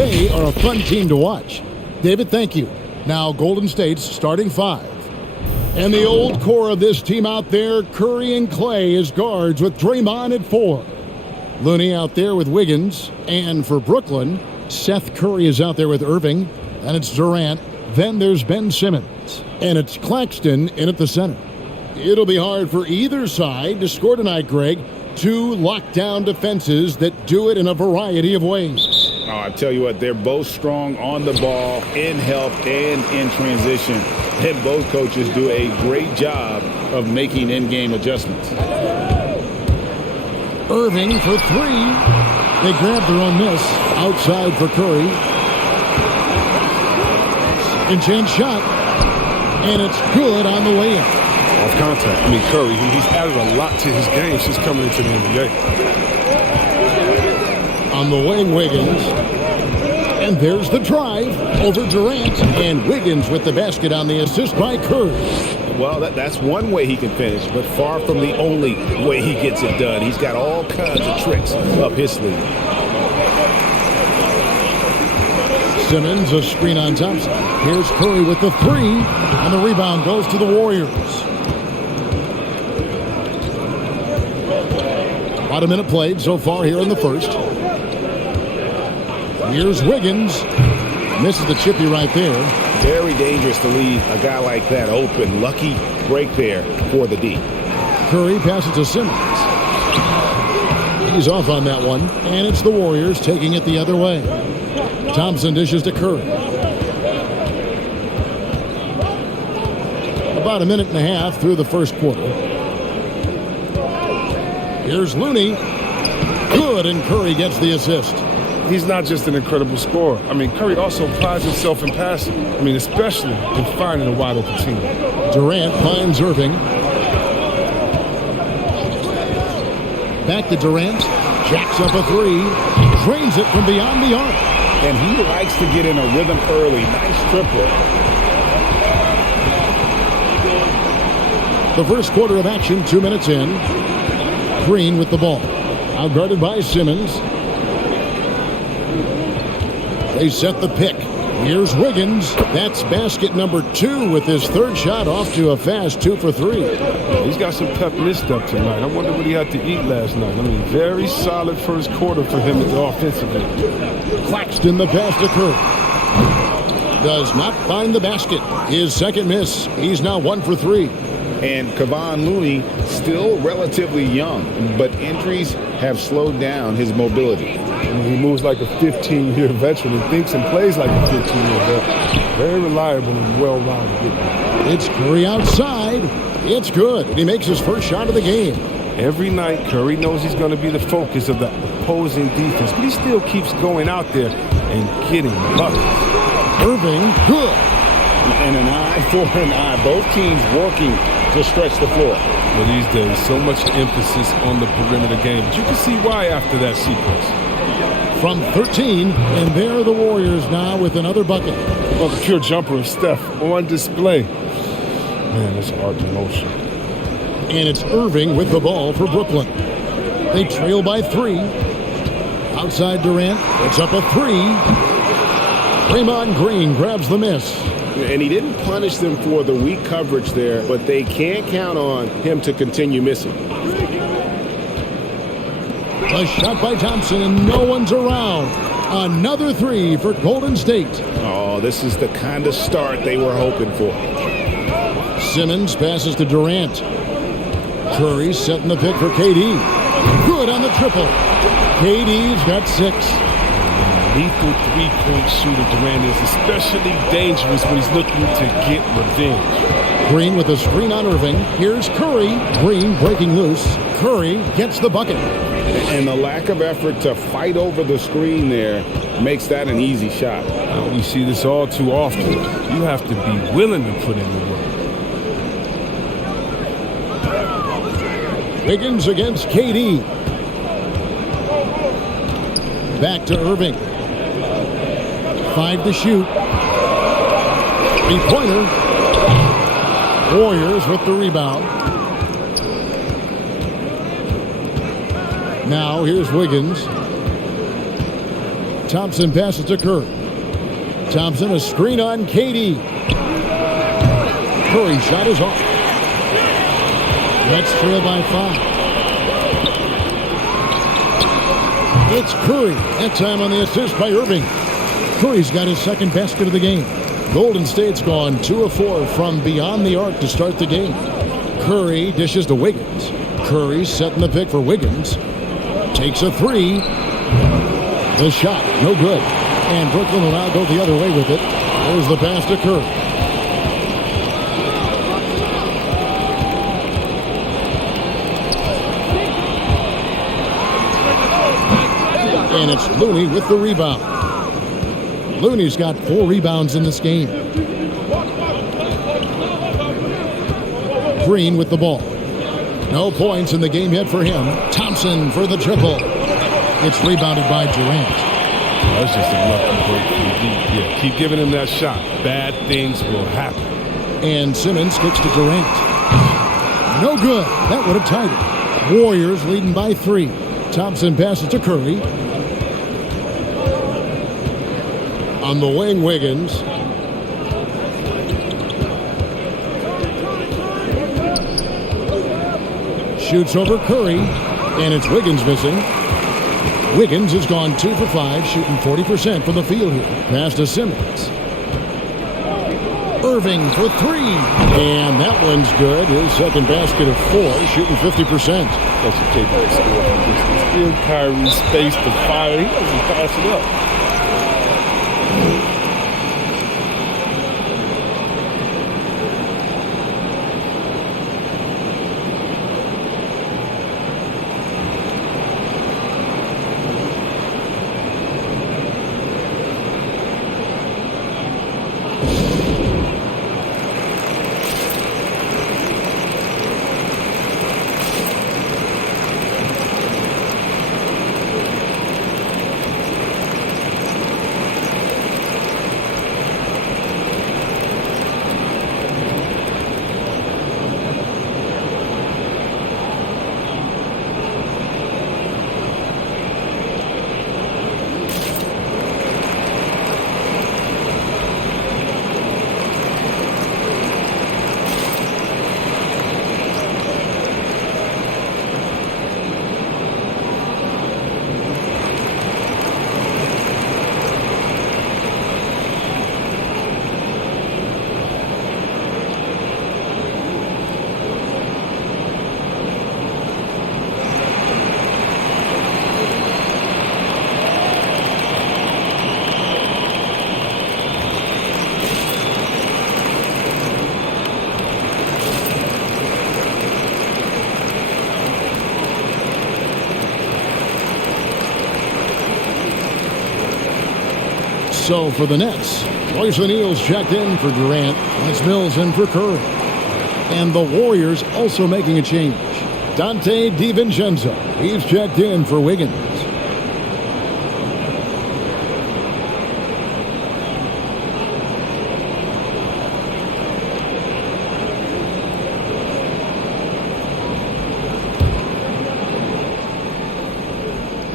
They are a fun team to watch. David, thank you. Now Golden State's starting five. And the old core of this team out there, Curry and Clay as guards with Draymond at 4. Looney out there with Wiggins. And for Brooklyn, Seth Curry is out there with Irving. And it's Durant. Then there's Ben Simmons. And it's Claxton in at the center. It'll be hard for either side to score tonight, Greg. Two lockdown defenses that do it in a variety of ways. Oh, I tell you what, they're both strong on the ball, in help, and in transition. And both coaches do a great job of making in-game adjustments. Irving for 3. They grab their own miss. Outside for Curry. Second chance shot. And it's good on the way in. Off contact. I mean, Curry, he's added a lot to his game since coming into the NBA. On the wing, Wiggins. And there's the drive over Durant. And Wiggins with the basket on the assist by Curry. Well, that's one way he can finish, but far from the only way he gets it done. He's got all kinds of tricks up his sleeve. Simmons, a screen on Thompson. Here's Curry with the 3. And the rebound goes to the Warriors. About a minute played so far here in the first. Here's Wiggins. Misses the chippy right there. Very dangerous to leave a guy like that open. Lucky break there for the D. Curry passes to Simmons. He's off on that one. And it's the Warriors taking it the other way. Thompson dishes to Curry. About a minute and a half through the first quarter. Here's Looney. Good, and Curry gets the assist. He's not just an incredible scorer. I mean, Curry also prides himself in passing. I mean, especially in finding a wide open team. Durant finds Irving. Back to Durant. Jacks up a 3. Drains it from beyond the arc. And he likes to get in a rhythm early. Nice triple. The first quarter of action, 2 minutes in. Green with the ball. Outguarded by Simmons. They set the pick. Here's Wiggins. That's basket number 2 with his third shot off to a fast 2 for 3. He's got some pep in his step tonight. I wonder what he had to eat last night. I mean, very solid first quarter for him offensively. Claxton the pass to Curry. Does not find the basket. His second miss. He's now 1 for 3. And Kevon Looney still relatively young, but injuries have slowed down his mobility. He moves like a 15-year veteran and thinks and plays like a 15-year veteran. Very reliable and well-rounded. It's Curry outside. It's good. And he makes his first shot of the game. Every night, Curry knows he's going to be the focus of the opposing defense, but he still keeps going out there and getting buckets. Irving, good. And an eye for an eye. Both teams working to stretch the floor. Well, these days, so much emphasis on the perimeter game. But you can see why after that sequence. From 13, and there are the Warriors now with another bucket. Well, the pure jumper of Steph on display. Man, that's art in motion. And it's Irving with the ball for Brooklyn. They trail by 3. Outside Durant, it's up a 3. Draymond Green grabs the miss. And he didn't punish them for the weak coverage there, but they can't count on him to continue missing. A shot by Thompson, and no one's around. Another 3 for Golden State. Oh, this is the kind of start they were hoping for. Simmons passes to Durant. Curry setting the pick for KD. Good on the triple. KD's got 6. Lethal three-point shooter Durant is especially dangerous when he's looking to get revenge. Green with a screen on Irving. Here's Curry. Green breaking loose. Curry gets the bucket. And the lack of effort to fight over the screen there makes that an easy shot. We see this all too often. You have to be willing to put in the work. Wiggins against KD. Back to Irving. 5 to shoot. 3-pointer. Warriors with the rebound. Now here's Wiggins. Thompson passes to Curry. Thompson, a screen on Katie. Curry shot is off. Nets trail by 5. It's Curry. That time on the assist by Irving. Curry's got his second basket of the game. Golden State's gone 2 of 4 from beyond the arc to start the game. Curry dishes to Wiggins. Curry setting the pick for Wiggins. Takes a 3. The shot, no good. And Brooklyn will now go the other way with it. There's the pass to Curry. And it's Looney with the rebound. Looney's got 4 rebounds in this game. Green with the ball. No points in the game yet for him. Thompson for the triple. It's rebounded by Durant. That's just a lucky break for the deep. Yeah, keep giving him that shot. Bad things will happen. And Simmons kicks to Durant. No good. That would have tied it. Warriors leading by 3. Thompson passes to Curry. On the wing, Wiggins. Shoots over Curry, and it's Wiggins missing. Wiggins has gone 2 for 5, shooting 40% from the field here. Pass to Simmons. Irving for 3, and that one's good. His second basket of 4, shooting 50%. That's a capable score from distance. Give Kyrie space to fire. He doesn't pass it up. So for the Nets, Royce O'Neal's checked in for Durant. That's Mills in for Curry. And the Warriors also making a change. Dante DiVincenzo, he's checked in for Wiggins.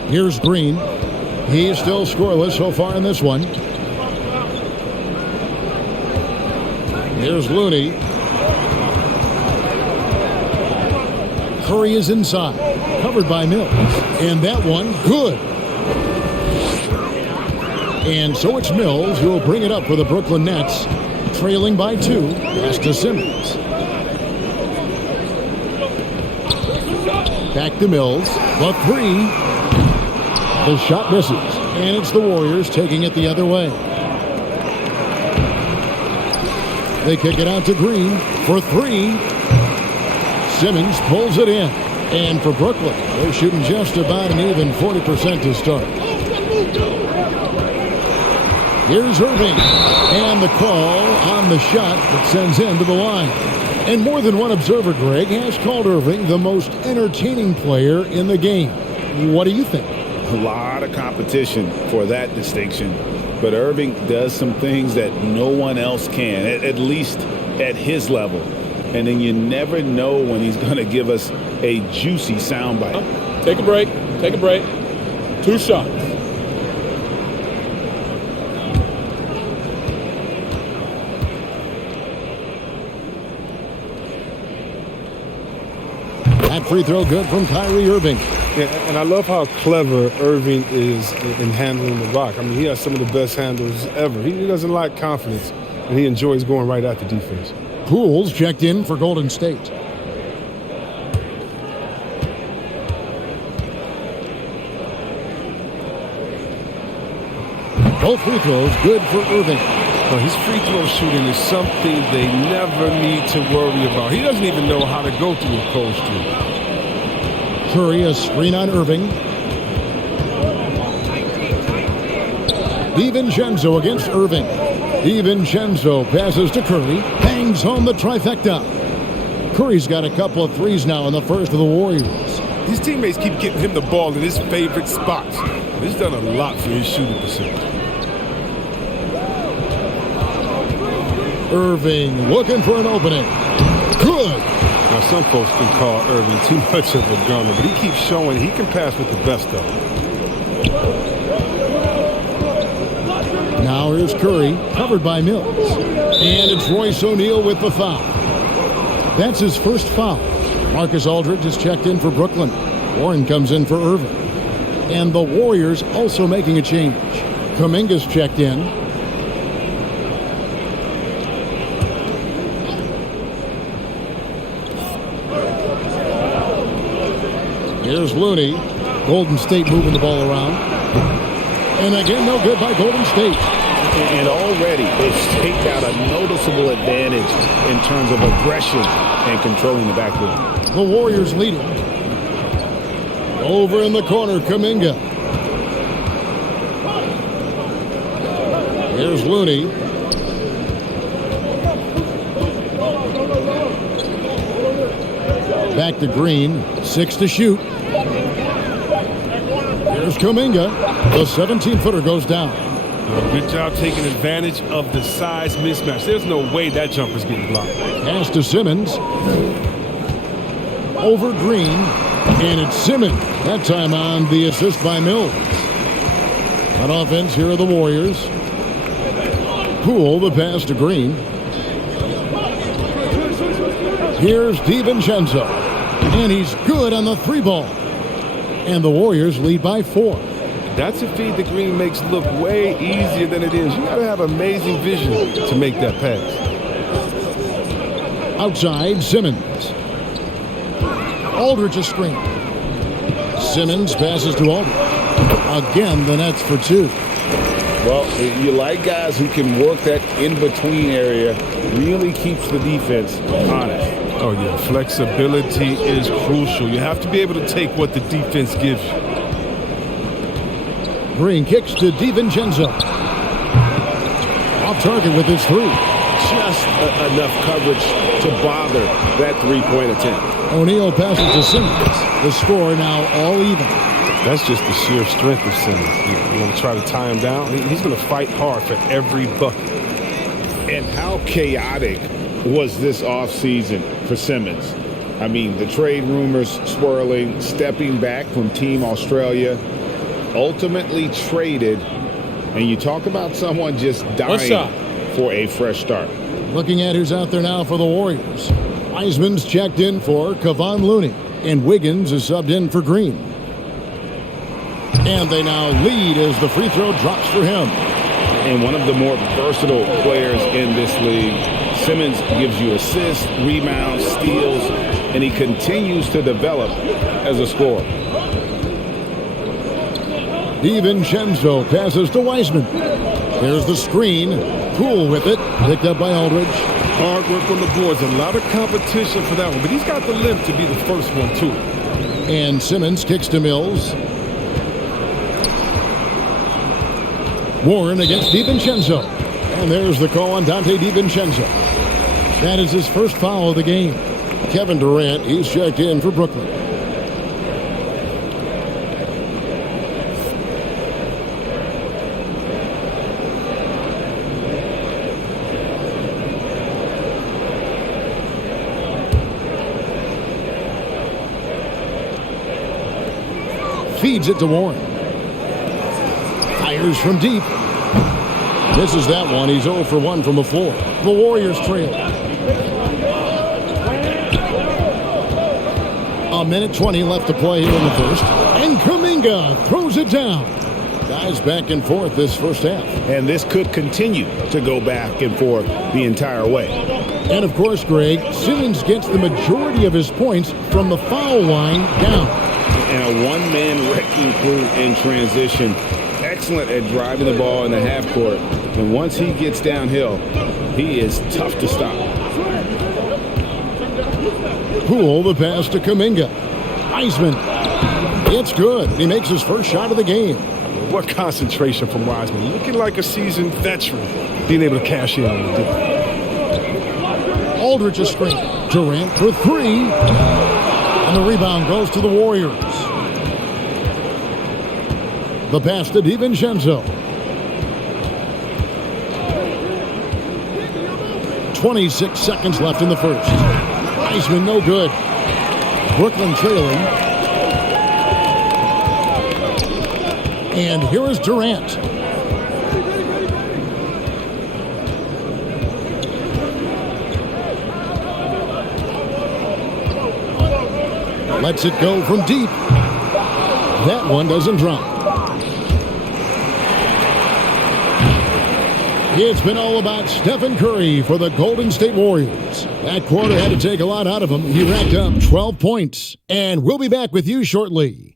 Here's Green. He's still scoreless so far in this one. Here's Looney. Curry is inside, covered by Mills. And that one, good. And so it's Mills who will bring it up for the Brooklyn Nets, trailing by 2. Pass to Simmons. Back to Mills. The 3. The shot misses, and it's the Warriors taking it the other way. They kick it out to Green for 3. Simmons pulls it in. And for Brooklyn, they're shooting just about an even 40% to start. Here's Irving, and the call on the shot that sends him to the line. And more than one observer, Greg, has called Irving the most entertaining player in the game. What do you think? A lot of competition for that distinction. But Irving does some things that no one else can, at least at his level. And then you never know when he's going to give us a juicy soundbite. Take a break. Take a break. 2 shots. That free throw good from Kyrie Irving. Yeah, and I love how clever Irving is in handling the rock. I mean, he has some of the best handles ever. He doesn't lack confidence, and he enjoys going right at the defense. Pools checked in for Golden State. Both free throws good for Irving. Well, his free throw shooting is something they never need to worry about. He doesn't even know how to go through a cold streak. Curry, a screen on Irving. DiVincenzo against Irving. DiVincenzo passes to Curry, bangs home the trifecta. Curry's got a couple of threes now in the first of the Warriors. His teammates keep getting him the ball in his favorite spots. He's done a lot for his shooting percentage. Irving looking for an opening. Good. Now, some folks can call Irving too much of a gunner, but he keeps showing he can pass with the best of them. Now here's Curry, covered by Mills. And it's Royce O'Neal with the foul. That's his first foul. Marcus Aldridge has checked in for Brooklyn. Warren comes in for Irving. And the Warriors also making a change. Kuminga's checked in. Here's Looney. Golden State moving the ball around. And again, no good by Golden State. And already they've staked out a noticeable advantage in terms of aggression and controlling the backcourt. The Warriors leading. Over in the corner, Kuminga. Here's Looney. Back to Green. 6 to shoot. Here's Kuminga. The 17-footer goes down. Good job taking advantage of the size mismatch. There's no way that jumper's getting blocked. Pass to Simmons. Over Green. And it's Simmons. That time on the assist by Mills. On offense, here are the Warriors. Poole, the pass to Green. Here's DiVincenzo. And he's good on the three ball. And the Warriors lead by 4. That's a feed that Green makes look way easier than it is. You got to have amazing vision to make that pass. Outside, Simmons. Aldridge a screen. Simmons passes to Aldridge. Again, the Nets for 2. Well, you like guys who can work that in-between area, really keeps the defense honest. Oh, yeah. Flexibility is crucial. You have to be able to take what the defense gives you. Green kicks to DiVincenzo. Off target with his 3. Just enough coverage to bother that three-point attempt. O'Neal passes to Simmons. The score now all even. That's just the sheer strength of Simmons. You want to try to tie him down? He's going to fight hard for every bucket. And how chaotic was this offseason for Simmons? I mean, the trade rumors swirling, stepping back from Team Australia, ultimately traded, and you talk about someone just dying for a fresh start. Looking at who's out there now for the Warriors. Wiseman's checked in for Kevon Looney, and Wiggins is subbed in for Green. And they now lead as the free throw drops for him. And one of the more versatile players in this league. Simmons gives you assists, rebounds, steals, and he continues to develop as a scorer. DiVincenzo passes to Wiseman. There's the screen. Poole with it. Picked up by Aldridge. Hard work on the boards. A lot of competition for that one, but he's got the limp to be the first one, too. And Simmons kicks to Mills. Warren against DiVincenzo. And there's the call on Dante DiVincenzo. That is his first foul of the game. Kevin Durant, he's checked in for Brooklyn. Feeds it to Warren. Fires from deep. Misses that one. He's 0 for 1 from the floor. The Warriors trail. A minute 20 left to play here in the first. And Kuminga throws it down. Guys back and forth this first half. And this could continue to go back and forth the entire way. And, of course, Greg, Simmons gets the majority of his points from the foul line down. And a one-man wrecking crew in transition. Excellent at driving the ball in the half court. And once he gets downhill, he is tough to stop. Poole, the pass to Kuminga. Wiseman. It's good. He makes his first shot of the game. What concentration from Wiseman. Looking like a seasoned veteran. Being able to cash in on the deal. Aldridge a screen. Durant for three. And the rebound goes to the Warriors. The pass to DiVincenzo. 26 seconds left in the first. Wiseman no good. Brooklyn trailing. And here is Durant. Lets it go from deep. That one doesn't drop. It's been all about Stephen Curry for the Golden State Warriors. That quarter had to take a lot out of him. He racked up 12 points. And we'll be back with you shortly.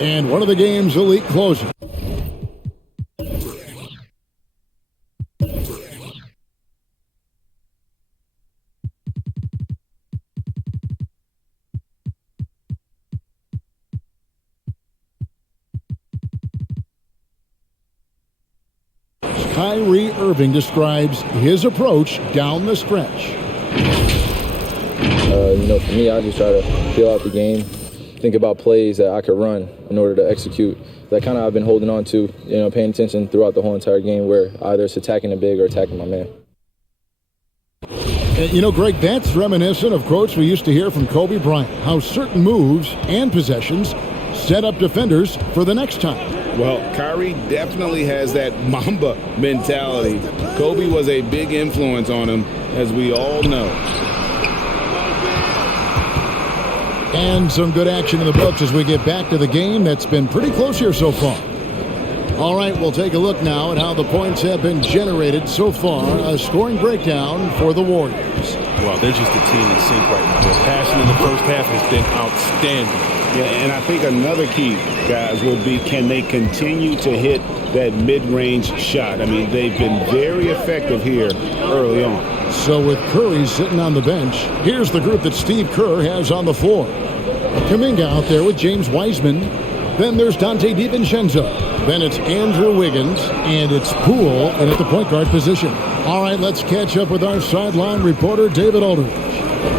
And one of the game's elite closers. Kyrie Irving describes his approach down the stretch. For me, I just try to feel out the game, think about plays that I could run in order to execute. That kind of I've been holding on to, paying attention throughout the whole entire game where either it's attacking the big or attacking my man. Greg, that's reminiscent of quotes we used to hear from Kobe Bryant, how certain moves and possessions set up defenders for the next time. Well, Kyrie definitely has that Mamba mentality. Kobe was a big influence on him, as we all know. And some good action in the books as we get back to the game that's been pretty close here so far. All right, we'll take a look now at how the points have been generated so far. A scoring breakdown for the Warriors. Well, they're just a team in sync right now. Their passing in the first half has been outstanding. Yeah, and I think another key, guys, will be can they continue to hit that mid-range shot? I mean, they've been very effective here early on. So with Curry sitting on the bench, here's the group that Steve Kerr has on the floor. Kuminga out there with James Wiseman. Then there's Dante DiVincenzo. Then it's Andrew Wiggins, and it's Poole, and at the point guard position. All right, let's catch up with our sideline reporter, David Aldridge.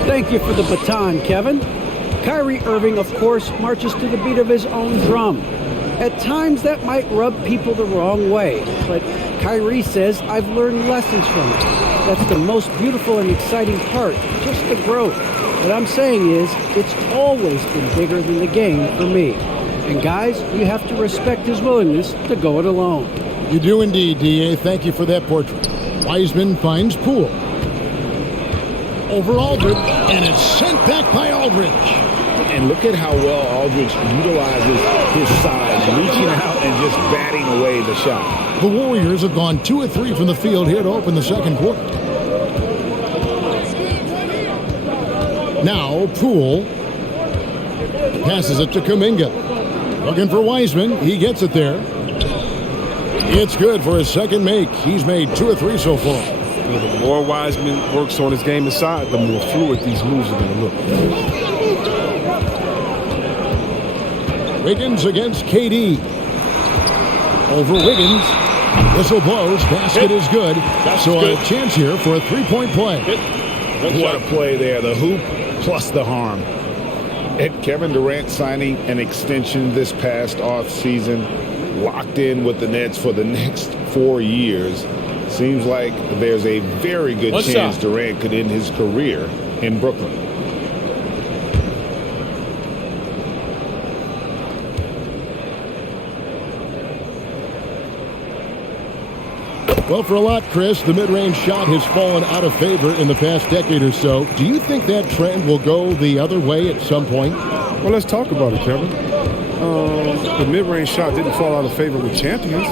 Thank you for the baton, Kevin. Kyrie Irving, of course, marches to the beat of his own drum. At times, that might rub people the wrong way, but Kyrie says, I've learned lessons from it. That's the most beautiful and exciting part, just the growth. What I'm saying is, it's always been bigger than the game for me. And guys, you have to respect his willingness to go it alone. You do indeed, D.A. Thank you for that portrait. Wiseman finds Poole. Over Aldridge, and it's sent back by Aldridge. And look at how well Aldridge utilizes his size, reaching out and just batting away the shot. The Warriors have gone 2 of 3 from the field here to open the second quarter. Now Poole passes it to Kuminga. Looking for Wiseman. He gets it there. It's good for his second make. He's made 2 of 3 so far. The more Wiseman works on his game inside, the more fluid these moves are going to look. Wiggins against KD. Over Wiggins. Whistle blows. Basket is good. So a chance here for a three-point play. What a play there. The hoop plus the harm. And Kevin Durant signing an extension this past offseason, locked in with the Nets for the next 4 years. Seems like there's a very good One chance shot. Durant could end his career in Brooklyn. Well, for a lot, Chris, the mid-range shot has fallen out of favor in the past decade or so. Do you think that trend will go the other way at some point? Well, let's talk about it, Kevin. The mid-range shot didn't fall out of favor with champions.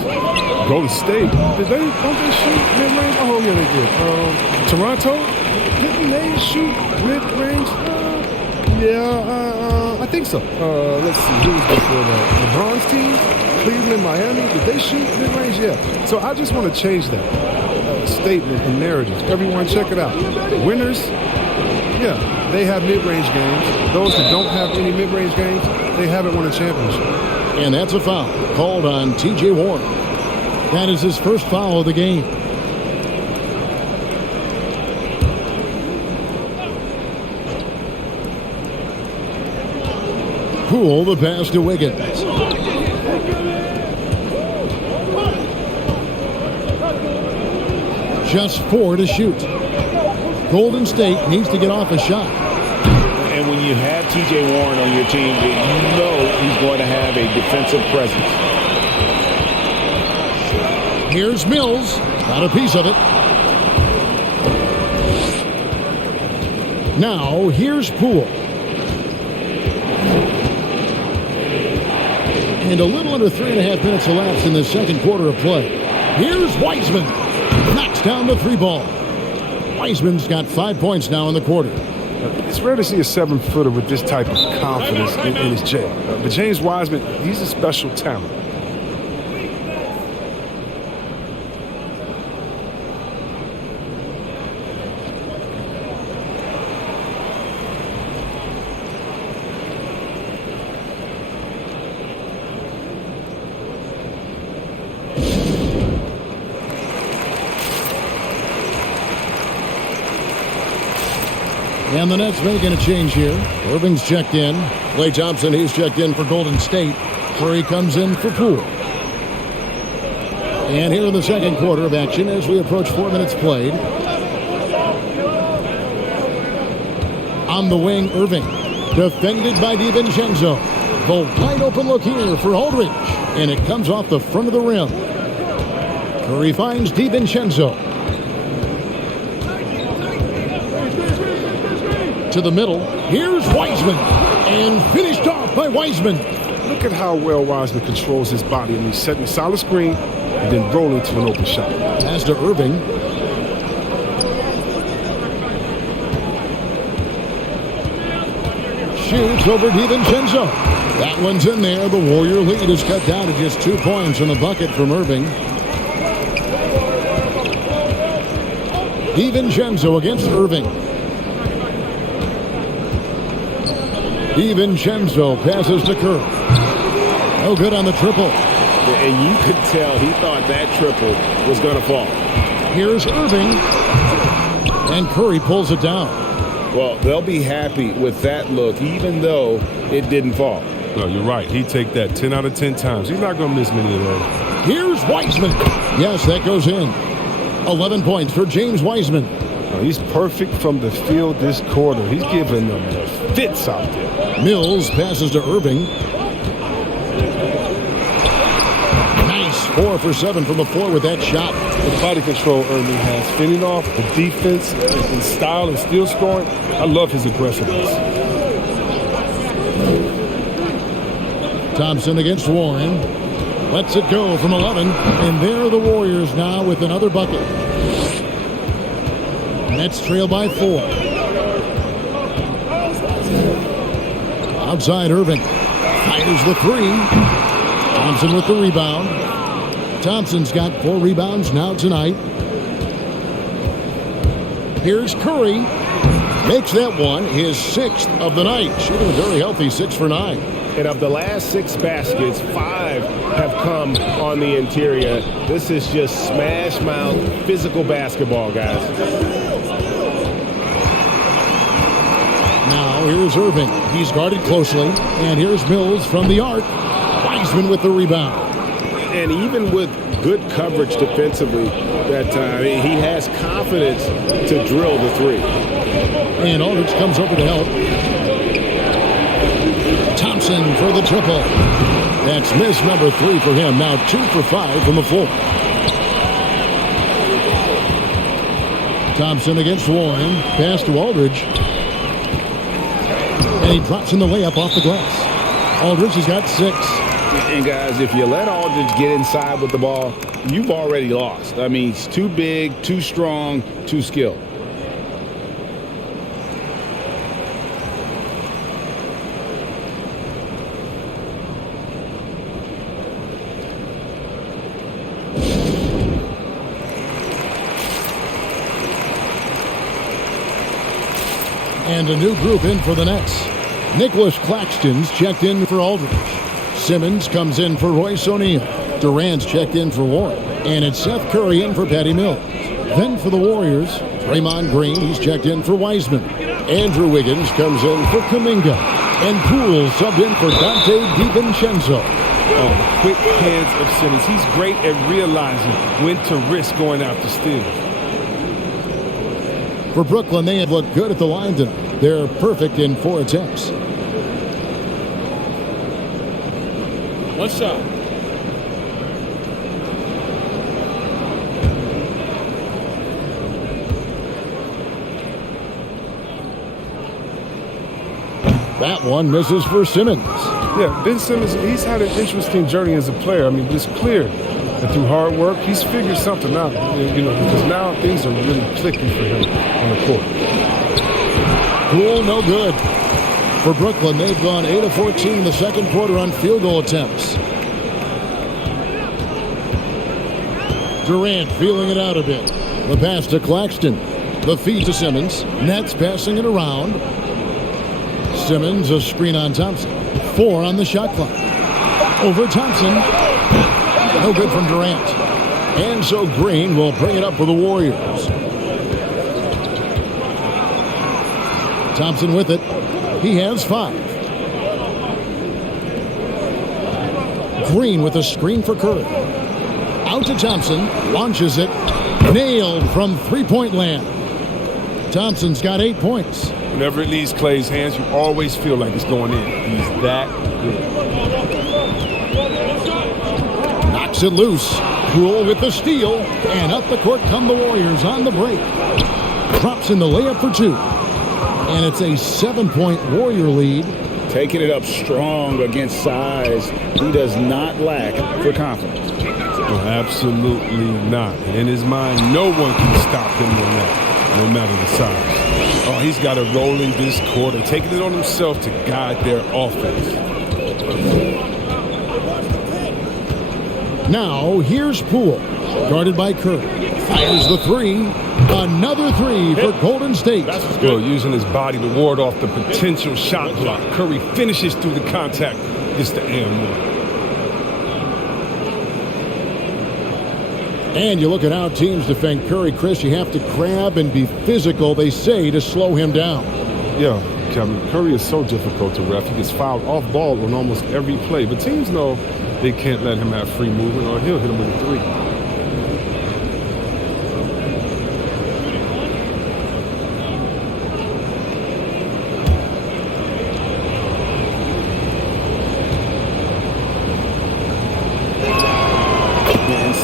Golden State, don't they shoot mid-range? Oh, yeah, they did. Toronto, didn't they shoot mid-range? I think so. Let's see, who was before that? LeBron's team, Cleveland, Miami, did they shoot mid-range? Yeah. So I just want to change that statement and narrative. Everyone, check it out. Winners, yeah, they have mid-range games. Those that don't have any mid-range games, they haven't won a championship. And that's a foul called on T.J. Warren. That is his first foul of the game. Poole, the pass to Wiggins. Just 4 to shoot. Golden State needs to get off a shot. And when you have T.J. Warren on your team, you know he's going to have a defensive presence. Here's Mills. Got a piece of it. Now, here's Poole. And a little under 3.5 minutes elapsed in the second quarter of play. Here's Wiseman. Knocks down the 3 ball. Wiseman's got 5 points now in the quarter. It's rare to see a 7-footer with this type of confidence in his jam. But James Wiseman, he's a special talent. And the Nets making a change here. Irving's checked in. Klay Thompson, he's checked in for Golden State. Curry comes in for Poole. And here in the second quarter of action as we approach 4 minutes played. On the wing, Irving. Defended by DiVincenzo. The wide open look here for Aldridge. And it comes off the front of the rim. Curry finds DiVincenzo. To the middle. Here's Wiseman. And finished off by Wiseman. Look at how well Wiseman controls his body. He's setting a solid screen and then rolling to an open shot. Pass to Irving. Shoots over DiVincenzo. That one's in there. The Warrior lead is cut down to just 2 points in the bucket from Irving. DiVincenzo against Irving. DiVincenzo passes to Kerr. No good on the triple. And you could tell he thought that triple was going to fall. Here's Irving. And Curry pulls it down. Well, they'll be happy with that look, even though it didn't fall. No, you're right. He'd take that 10 out of 10 times. He's not going to miss many of those. Here's Wiseman. Yes, that goes in. 11 points for James Wiseman. He's perfect from the field this quarter. He's giving them the fits out there. Mills passes to Irving. Nice 4 for 7 from the floor with that shot. The body control Irving has, fending off the defense in style and still scoring. I love his aggressiveness. Thompson against Warren. Lets it go from 11. And there are the Warriors now with another bucket. Nets trail by 4. Outside Irving. Fires the 3. Thompson with the rebound. Thompson's got 4 rebounds now tonight. Here's Curry. Makes that one his 6th of the night. Shooting a very healthy 6 for 9. And of the last 6 baskets, 5 have come on the interior. This is just smash mouth physical basketball, guys. Now here's Irving. He's guarded closely. And here's Mills from the arc. Wiseman with the rebound. And even with good coverage defensively that time. He has confidence to drill the three. And Aldridge comes over to help. Thompson for the triple. That's miss number 3 for him. Now 2 for 5 from the floor. Thompson against Warren. Pass to Aldridge. And he drops in the layup off the glass. Aldridge has got 6. And guys, if you let Aldridge get inside with the ball, you've already lost. I mean, he's too big, too strong, too skilled. And a new group in for the Nets. Nicholas Claxton's checked in for Aldridge. Simmons comes in for Royce O'Neal. Durant's checked in for Warren. And it's Seth Curry in for Patty Mills. Then for the Warriors, Draymond Green, he's checked in for Wiseman. Andrew Wiggins comes in for Kuminga. And Poole subbed in for Dante DiVincenzo. Oh, quick hands of Simmons. He's great at realizing when to risk going after steals. For Brooklyn, they have looked good at the line tonight. They're perfect in 4 attempts. One shot. That one misses for Simmons. Yeah, Ben Simmons, he's had an interesting journey as a player. I mean, it's clear that through hard work, he's figured something out, because now things are really clicking for him on the court. Poole, no good. For Brooklyn, they've gone 8 of 14 in the second quarter on field goal attempts. Durant feeling it out a bit. The pass to Claxton. The feed to Simmons. Nets passing it around. Simmons, a screen on Thompson. 4 on the shot clock. Over Thompson. No good from Durant. And so Green will bring it up for the Warriors. Thompson with it. He has 5. Green with a screen for Curry. Out to Thompson. Launches it. Nailed from three-point land. Thompson's got 8 points. Whenever it leaves Clay's hands, you always feel like it's going in. He's that good. Knocks it loose. Poole with the steal. And up the court come the Warriors on the break. Drops in the layup for 2. And it's a 7-point Warrior lead. Taking it up strong against size. He does not lack for confidence. No, absolutely not. And in his mind, no one can stop him on that, no matter the size. Oh, he's got a role in this quarter, taking it on himself to guide their offense. Now, here's Poole, guarded by Curry. Fires the 3. Another 3 for Golden State. Well, using his body to ward off the potential shot block. Curry finishes through the contact, gets the and one. And you look at how teams defend Curry, Chris, you have to grab and be physical, they say, to slow him down. Yeah, Kevin, Curry is so difficult to ref. He gets fouled off ball on almost every play. But teams know they can't let him have free movement or he'll hit him with a 3.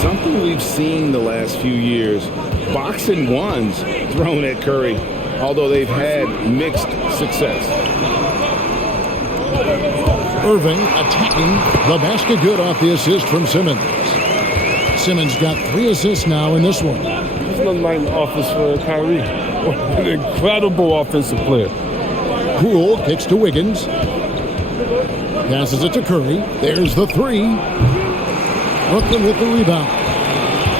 Something we've seen the last few years, boxing ones thrown at Curry, although they've had mixed success. Irving attacking the basket, good off the assist from Simmons. Simmons got 3 assists now in this one. He's nothing like the offense for Kyrie. An incredible offensive player. Poole kicks to Wiggins. Passes it to Curry. There's the 3. Brooklyn with the rebound.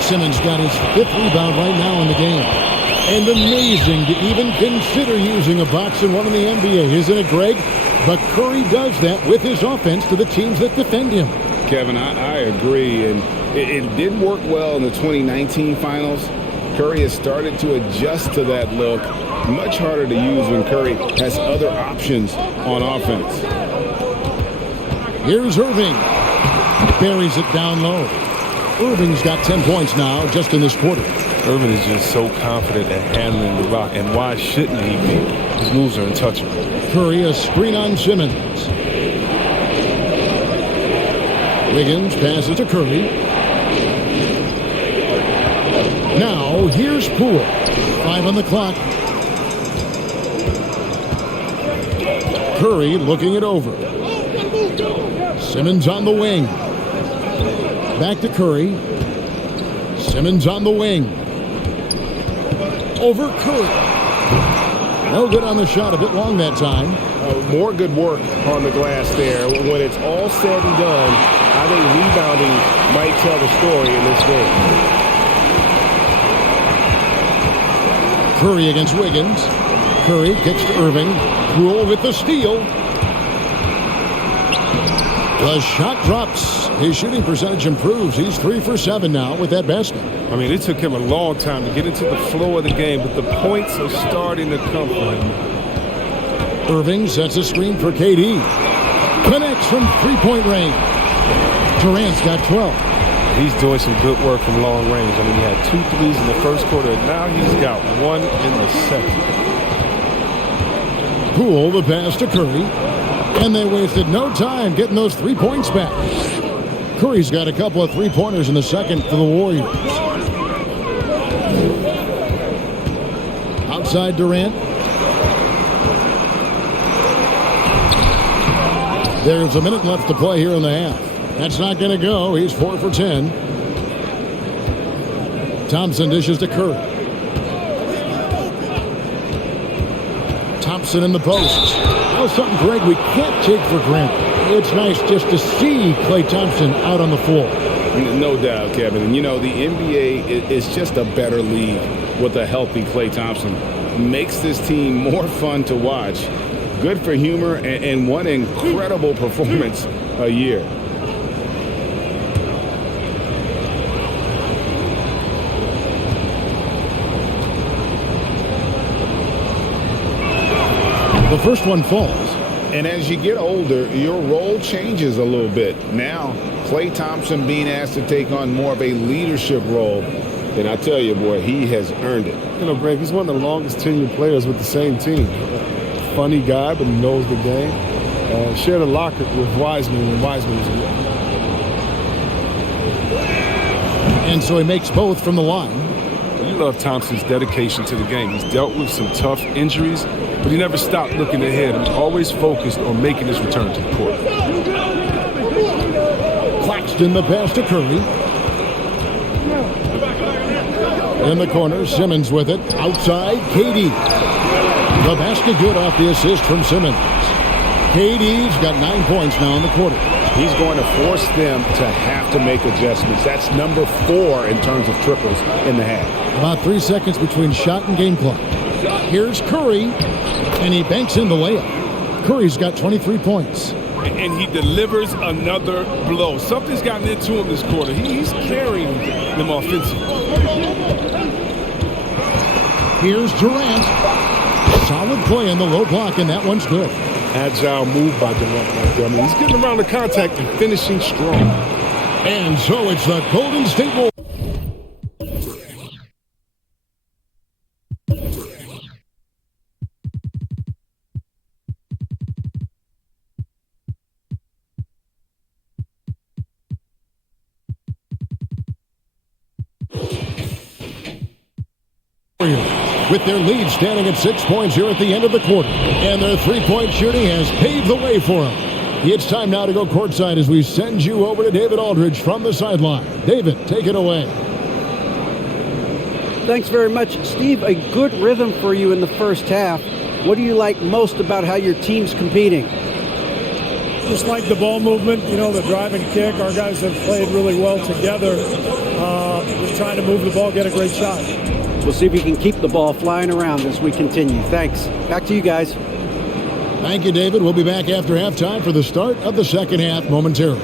Simmons got his 5th rebound right now in the game. And amazing to even consider using a boxing one in the NBA, isn't it, Greg? But Curry does that with his offense to the teams that defend him. Kevin, I agree. And it did work well in the 2019 finals. Curry has started to adjust to that look. Much harder to use when Curry has other options on offense. Here's Irving. Buries it down low. Irving's got 10 points now just in this quarter. Irving is just so confident at handling the rock, and why shouldn't he be? His moves are untouchable. Curry, a screen on Simmons. Wiggins passes to Curry. Now, here's Poole. 5 on the clock. Curry looking it over. Simmons on the wing. Back to Curry. Simmons on the wing. Over Curry. No good on the shot. A bit long that time. More good work on the glass there. When it's all said and done, I think rebounding might tell the story in this game. Curry against Wiggins. Curry kicks to Irving. Poole with the steal. The shot drops. His shooting percentage improves. He's 3 for 7 now with that basket. I mean, it took him a long time to get into the flow of the game, but the points are starting to come for him. Irving sets a screen for KD. Connects from three-point range. Durant's got 12. He's doing some good work from long range. I mean, he had 2 threes in the first quarter, and now he's got 1 in the second. Poole the pass to Curry. And they wasted no time getting those 3 points back. Curry's got a couple of three-pointers in the second for the Warriors. Outside Durant. There's a minute left to play here in the half. That's not going to go. He's 4 for 10. Thompson dishes to Curry. Thompson in the post. That was something, Greg, we can't take for granted. It's nice just to see Klay Thompson out on the floor. No doubt, Kevin. And, you know, the NBA is just a better league with a healthy Klay Thompson. Makes this team more fun to watch. Good for humor and one incredible performance a year. The first one falls. And as you get older, your role changes a little bit. Now, Klay Thompson being asked to take on more of a leadership role. And I tell you, boy, he has earned it. You know, Greg, he's one of the longest tenured players with the same team. Funny guy, but he knows the game. Shared a locker with Wiseman when Wiseman was here. And so he makes both from the line. You love Thompson's dedication to the game. He's dealt with some tough injuries, but he never stopped looking ahead. He was always focused on making his return to the court. Claxton the pass to Curry. In the corner, Simmons with it. Outside, KD. The basket good off the assist from Simmons. KD's got 9 points now in the quarter. He's going to force them to have to make adjustments. That's number 4 in terms of triples in the half. About 3 seconds between shot and game clock. Here's Curry, and he banks in the layup. Curry's got 23 points. And he delivers another blow. Something's gotten into him this quarter. He's carrying them offensively. Here's Durant. Solid play on the low block, and that one's good. Agile move by Durant right there. I mean, he's getting around the contact and finishing strong. And so it's the Golden State Warriors. With their lead standing at 6 points here at the end of the quarter. And their three-point shooting has paved the way for them. It's time now to go courtside as we send you over to David Aldridge from the sideline. David, take it away. Thanks very much, Steve. A good rhythm for you in the first half. What do you like most about how your team's competing? Just like the ball movement, you know, the drive and kick. Our guys have played really well together. Just trying to move the ball, get a great shot. We'll see if we can keep the ball flying around as we continue. Thanks. Back to you guys. Thank you, David. We'll be back after halftime for the start of the second half momentarily.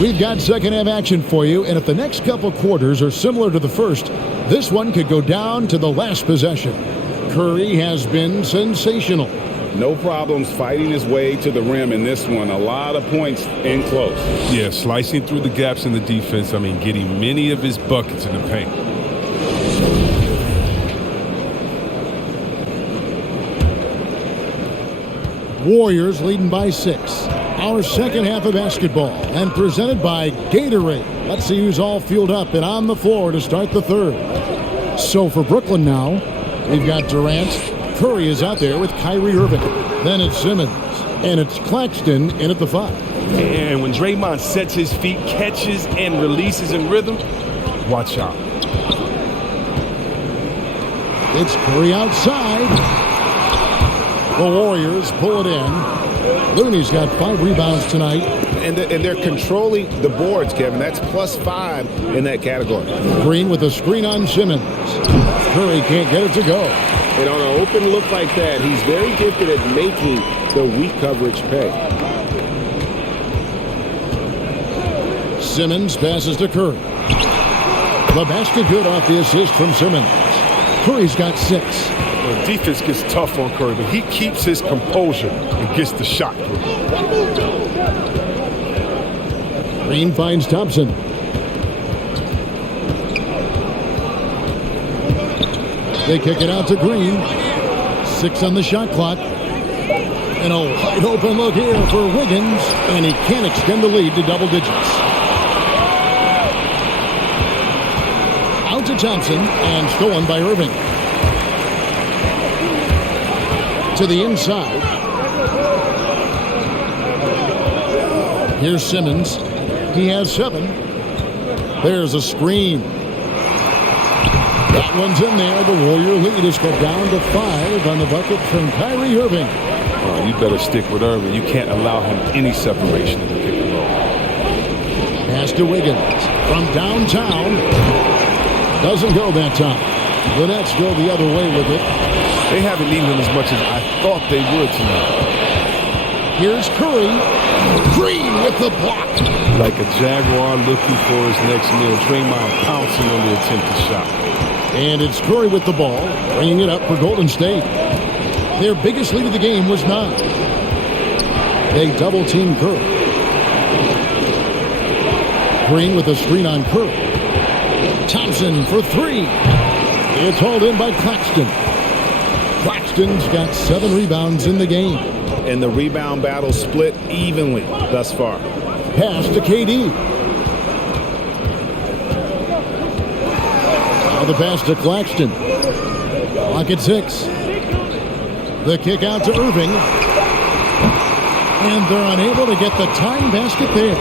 We've got second half action for you, and if the next couple quarters are similar to the first, this one could go down to the last possession. Curry has been sensational. No problems fighting his way to the rim in this one. A lot of points in close. Yeah, slicing through the gaps in the defense. I mean, getting many of his buckets in the paint. Warriors leading by 6. Our second half of basketball, and presented by Gatorade. Let's see who's all fueled up and on the floor to start the third. So for Brooklyn now, we've got Durant. Curry is out there with Kyrie Irving. Then it's Simmons. And it's Claxton in at the 5. And when Draymond sets his feet, catches, and releases in rhythm, watch out. It's Curry outside. The Warriors pull it in. Looney's got 5 rebounds tonight. And they're controlling the boards, Kevin. That's +5 in that category. Green with a screen on Simmons. Curry can't get it to go. And on an open look like that, he's very gifted at making the weak coverage pay. Simmons passes to Curry. The basket good off the assist from Simmons. Curry's got 6. The defense gets tough on Curry, but he keeps his composure and gets the shot through. Green finds Thompson. They kick it out to Green. 6 on the shot clock. And a wide open look here for Wiggins, and he can't extend the lead to double digits. Out to Thompson, and stolen by Irving. To the inside. Here's Simmons. He has 7. There's a screen. That one's in there. The Warrior lead has got down to 5 on the bucket from Kyrie Irving. Oh, you better stick with Irving. You can't allow him any separation in the pick and roll. Pass to Wiggins from downtown. Doesn't go that time. The Nets go the other way with it. They haven't needed him as much as I thought they would tonight. Here's Curry. Green with the block. Like a Jaguar looking for his next meal. Draymond pouncing on the attempted shot. And it's Curry with the ball, bringing it up for Golden State. Their biggest lead of the game was 9. They double-team Curry. Green with a screen on Curry. Thompson for 3. It's hauled in by Claxton. Claxton's got 7 rebounds in the game. And the rebound battle split evenly thus far. Pass to KD. Now the pass to Claxton. Clock at 6. The kick out to Irving. And they're unable to get the tying basket there.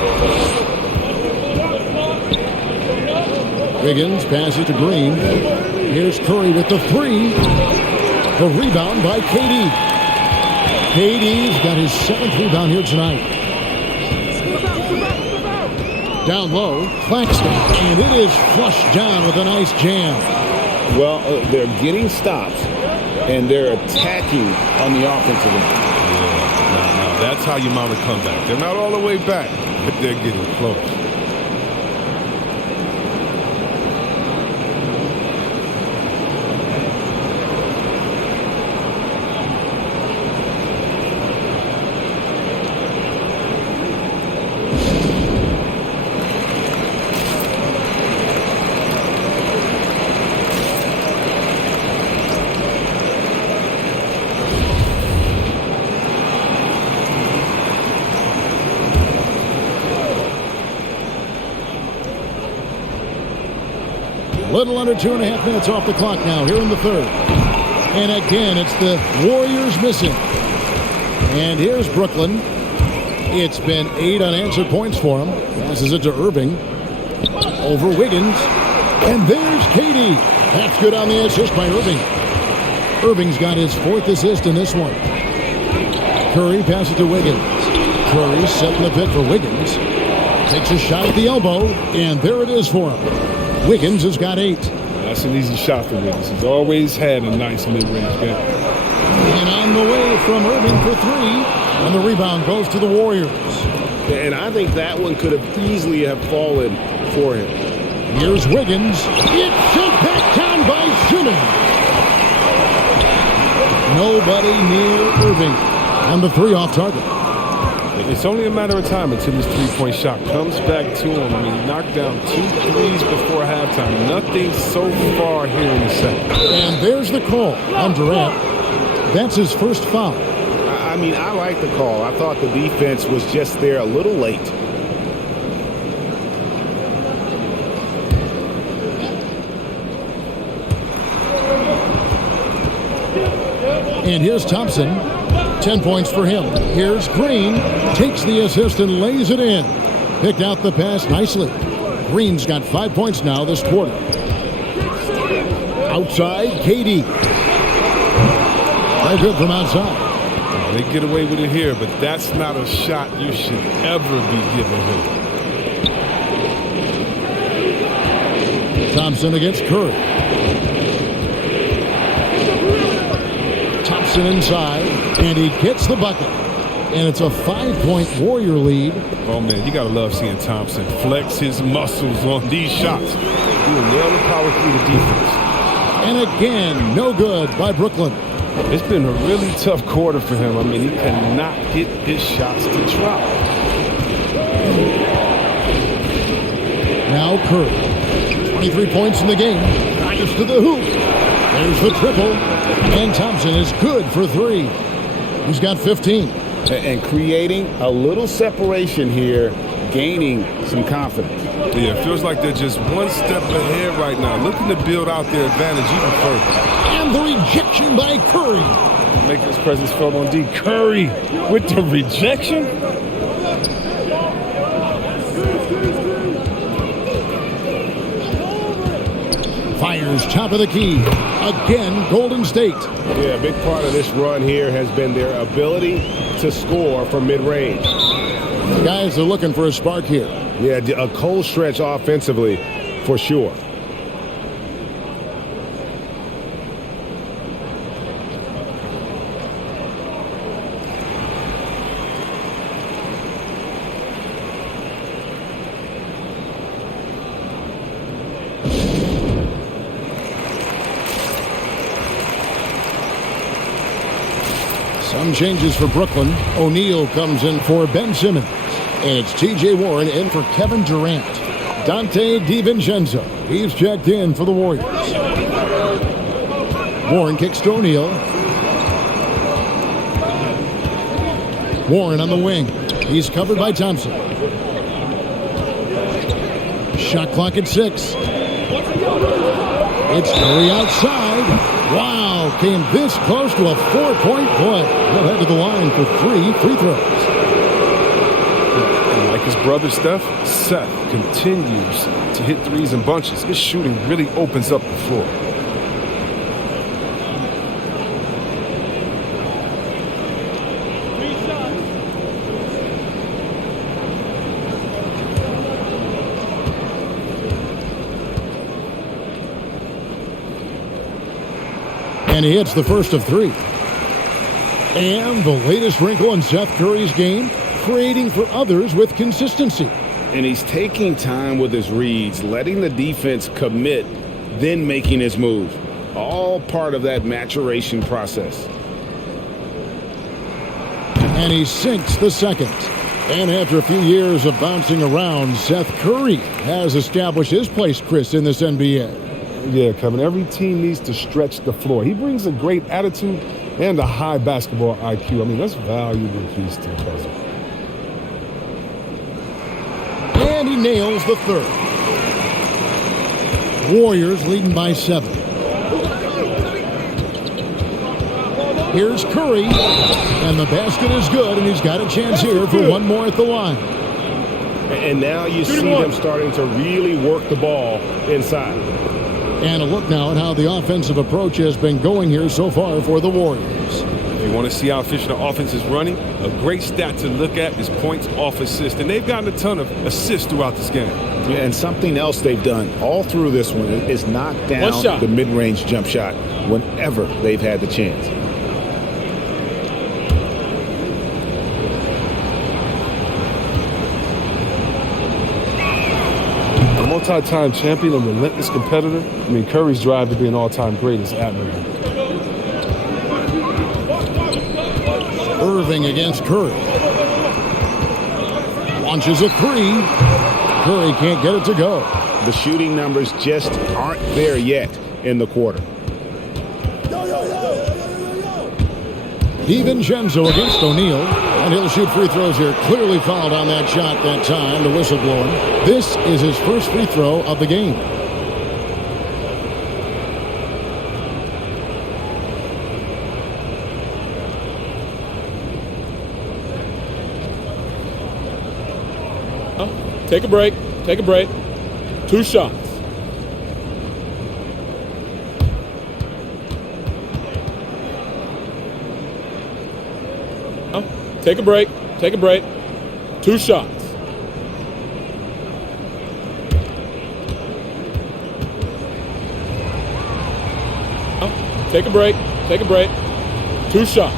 Wiggins passes to Green. Here's Curry with the 3. The rebound by KD. KD's got his 7th rebound here tonight. Down low, Claxton, and it is flushed down with a nice jam. Well, they're getting stops, and they're attacking on the offensive end. Yeah, now that's how you mount a comeback. They're not all the way back, but they're getting close. Little under 2.5 minutes off the clock now here in the third. And again, it's the Warriors missing. And here's Brooklyn. It's been 8 unanswered points for him. Passes it to Irving. Over Wiggins. And there's KD. That's good on the assist by Irving. Irving's got his 4th assist in this one. Curry passes to Wiggins. Curry setting the pit for Wiggins. Takes a shot at the elbow. And there it is for him. Wiggins has got 8. That's an easy shot for Wiggins. He's always had a nice mid-range game. And on the way from Irving for 3. And the rebound goes to the Warriors. And I think that one could have easily have fallen for him. Here's Wiggins. It's sent back down by Simmons. Nobody near Irving. And the three off target. It's only a matter of time until this three-point shot comes back to him. I mean, he knocked down 2 threes before halftime. Nothing so far here in the second. And there's the call on Durant. That's his first foul. I mean, I like the call. I thought the defense was just there a little late. And here's Thompson. 10 points for him. Here's Green. Takes the assist and lays it in. Picked out the pass nicely. Green's got 5 points now this quarter. Outside, KD. No good from outside. They get away with it here, but that's not a shot you should ever be giving him. Thompson against Curry. Thompson inside, and he gets the bucket. And it's a 5-point Warrior lead. Oh, man, you got to love seeing Thompson flex his muscles on these shots. Doing well to power through the defense. And again, no good by Brooklyn. It's been a really tough quarter for him. I mean, he cannot get his shots to drop. Now Curry. 23 points in the game. Fires to the hoop. There's the triple. And Thompson is good for 3. He's got 15. And creating a little separation here, gaining some confidence. Yeah, it feels like they're just one step ahead right now, looking to build out their advantage even further. And the rejection by Curry. Making his presence felt on D. Curry with the rejection. Fires top of the key. Again, Golden State. Yeah, a big part of this run here has been their ability to score from mid-range. The guys are looking for a spark here. Yeah, a cold stretch offensively for sure. Some changes for Brooklyn. O'Neal comes in for Ben Simmons. And it's T.J. Warren in for Kevin Durant. Dante DiVincenzo. He's checked in for the Warriors. Warren kicks to O'Neal. Warren on the wing. He's covered by Thompson. Shot clock at 6. It's Curry outside. Wow, came this close to a 4-point play. He'll head to the line for 3 free throws. And like his brother Seth continues to hit threes in bunches. His shooting really opens up the floor. And he hits the first of 3. And the latest wrinkle in Seth Curry's game, creating for others with consistency. And he's taking time with his reads, letting the defense commit, then making his move. All part of that maturation process. And he sinks the second. And after a few years of bouncing around, Seth Curry has established his place, Chris, in this NBA. Yeah, Kevin, every team needs to stretch the floor. He brings a great attitude and a high basketball IQ. I mean, that's valuable piece to the puzzle. And he nails the third. Warriors leading by 7. Here's Curry. And the basket is good, and he's got a chance here for one more at the line. And now you see them starting to really work the ball inside. And a look now at how the offensive approach has been going here so far for the Warriors. If you want to see how efficient the offense is running, a great stat to look at is points off assist. And they've gotten a ton of assists throughout this game. Yeah, and something else they've done all through this one is knock down the mid-range jump shot whenever they've had the chance. multi-time champion and relentless competitor. I mean, Curry's drive to be an all-time great is admirable. Irving against Curry. Launches a three. Curry can't get it to go. The shooting numbers just aren't there yet in the quarter. DiVincenzo against O'Neal. And he'll shoot free throws here. Clearly fouled on that shot that time. The whistle blowing. This is his first free throw of the game. Take a break. Take a break. 2 shots. Take a break. Take a break. 2 shots. Take a break. Take a break. 2 shots.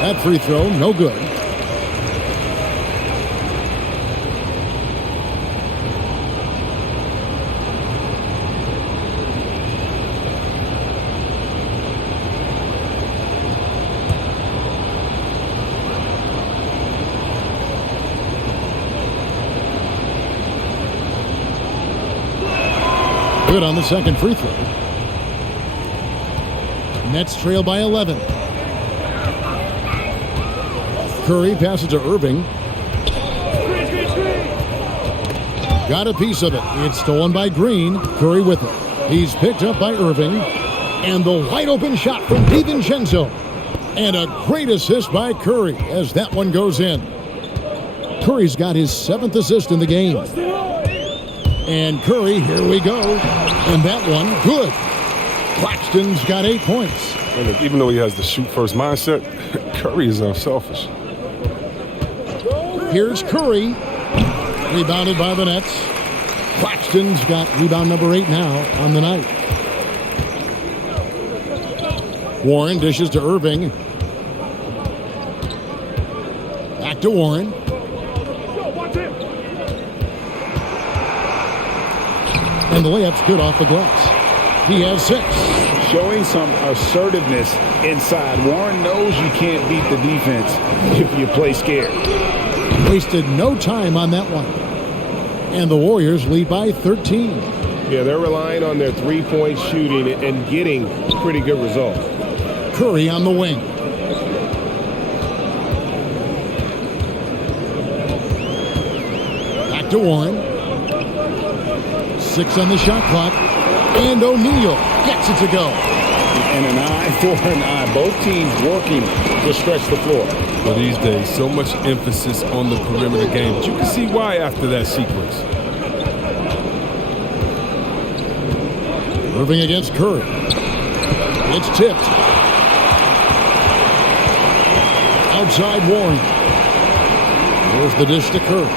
That free throw, no good. Good on the second free throw. Nets trail by 11. Curry passes to Irving. Got a piece of it. It's stolen by Green. Curry with it. He's picked up by Irving. And the wide open shot from DiVincenzo. And a great assist by Curry as that one goes in. Curry's got his 7th assist in the game. And Curry, here we go. And that one, good. Claxton's got 8 points. And look, even though he has the shoot-first mindset, Curry is unselfish. Here's Curry, rebounded by the Nets. Claxton's got rebound number 8 now on the night. Warren dishes to Irving. Back to Warren. And the layup's good off the glass. He has 6. Showing some assertiveness inside. Warren knows you can't beat the defense if you play scared. Wasted no time on that one. And the Warriors lead by 13. Yeah, they're relying on their three-point shooting and getting pretty good results. Curry on the wing. Back to Warren. 6 on the shot clock. And O'Neal gets it to go. And an eye for an eye. Both teams working to stretch the floor. Well, these days, so much emphasis on the perimeter game. But you can see why after that sequence. Irving against Curry. It's tipped. Outside Warren. There's the dish to Curry.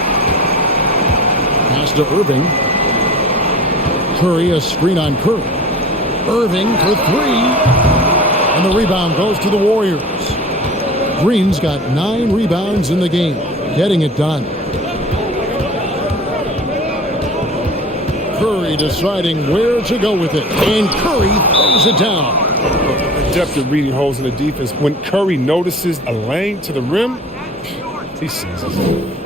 Pass to Irving. Curry, a screen on Curry. Irving for 3. And the rebound goes to the Warriors. Green's got 9 rebounds in the game, getting it done. Curry deciding where to go with it, and Curry throws it down. The depth of reading holes in the defense. When Curry notices a lane to the rim, he seizes it.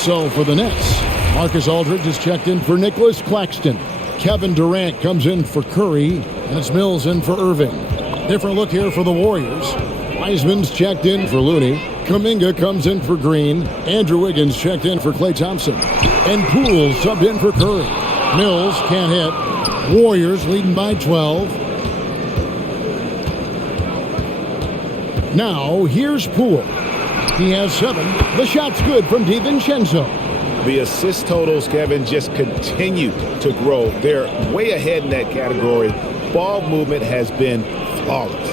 So for the Nets, Marcus Aldridge is checked in for Nicholas Claxton. Kevin Durant comes in for Curry, and it's Mills in for Irving. Different look here for the Warriors. Wiseman's checked in for Looney. Kuminga comes in for Green. Andrew Wiggins checked in for Klay Thompson. And Poole subbed in for Curry. Mills can't hit. Warriors leading by 12. Now, here's Poole. He has 7. The shot's good from DiVincenzo. The assist totals, Kevin, just continue to grow. They're way ahead in that category. Ball movement has been flawless.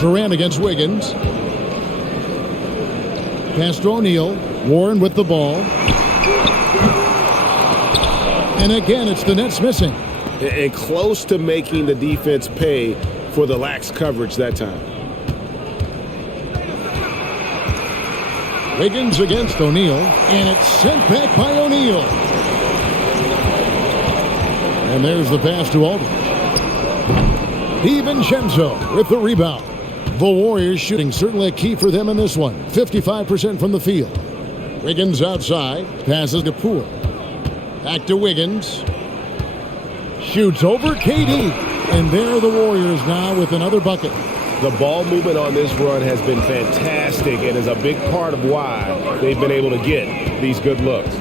Durant against Wiggins. Pass to O'Neal. Warren with the ball. And again, it's the Nets missing. And close to making the defense pay for the lax coverage that time. Wiggins against O'Neal, and it's sent back by O'Neal. And there's the pass to Aldridge. DiVincenzo with the rebound. The Warriors shooting certainly a key for them in this one. 55% from the field. Wiggins outside, passes to Poole. Back to Wiggins. Shoots over KD. And there are the Warriors now with another bucket. The ball movement on this run has been fantastic and is a big part of why they've been able to get these good looks.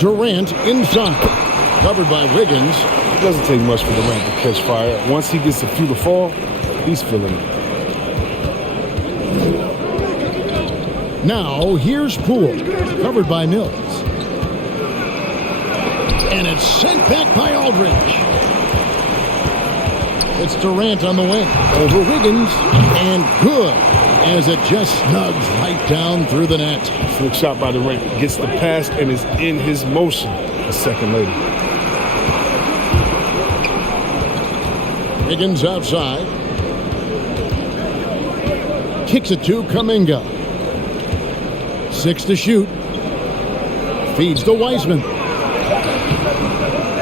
Durant inside. Covered by Wiggins. It doesn't take much for Durant to catch fire. Once he gets a few to fall, he's feeling it. Now, here's Poole. Covered by Mills. And it's sent back by Aldridge. It's Durant on the wing. Over Wiggins. And good. As it just snugs right down through the net. Slick shot by Durant. Gets the pass and is in his motion a second later. Wiggins outside. Kicks it to Kuminga. 6 to shoot. Feeds to Wiseman.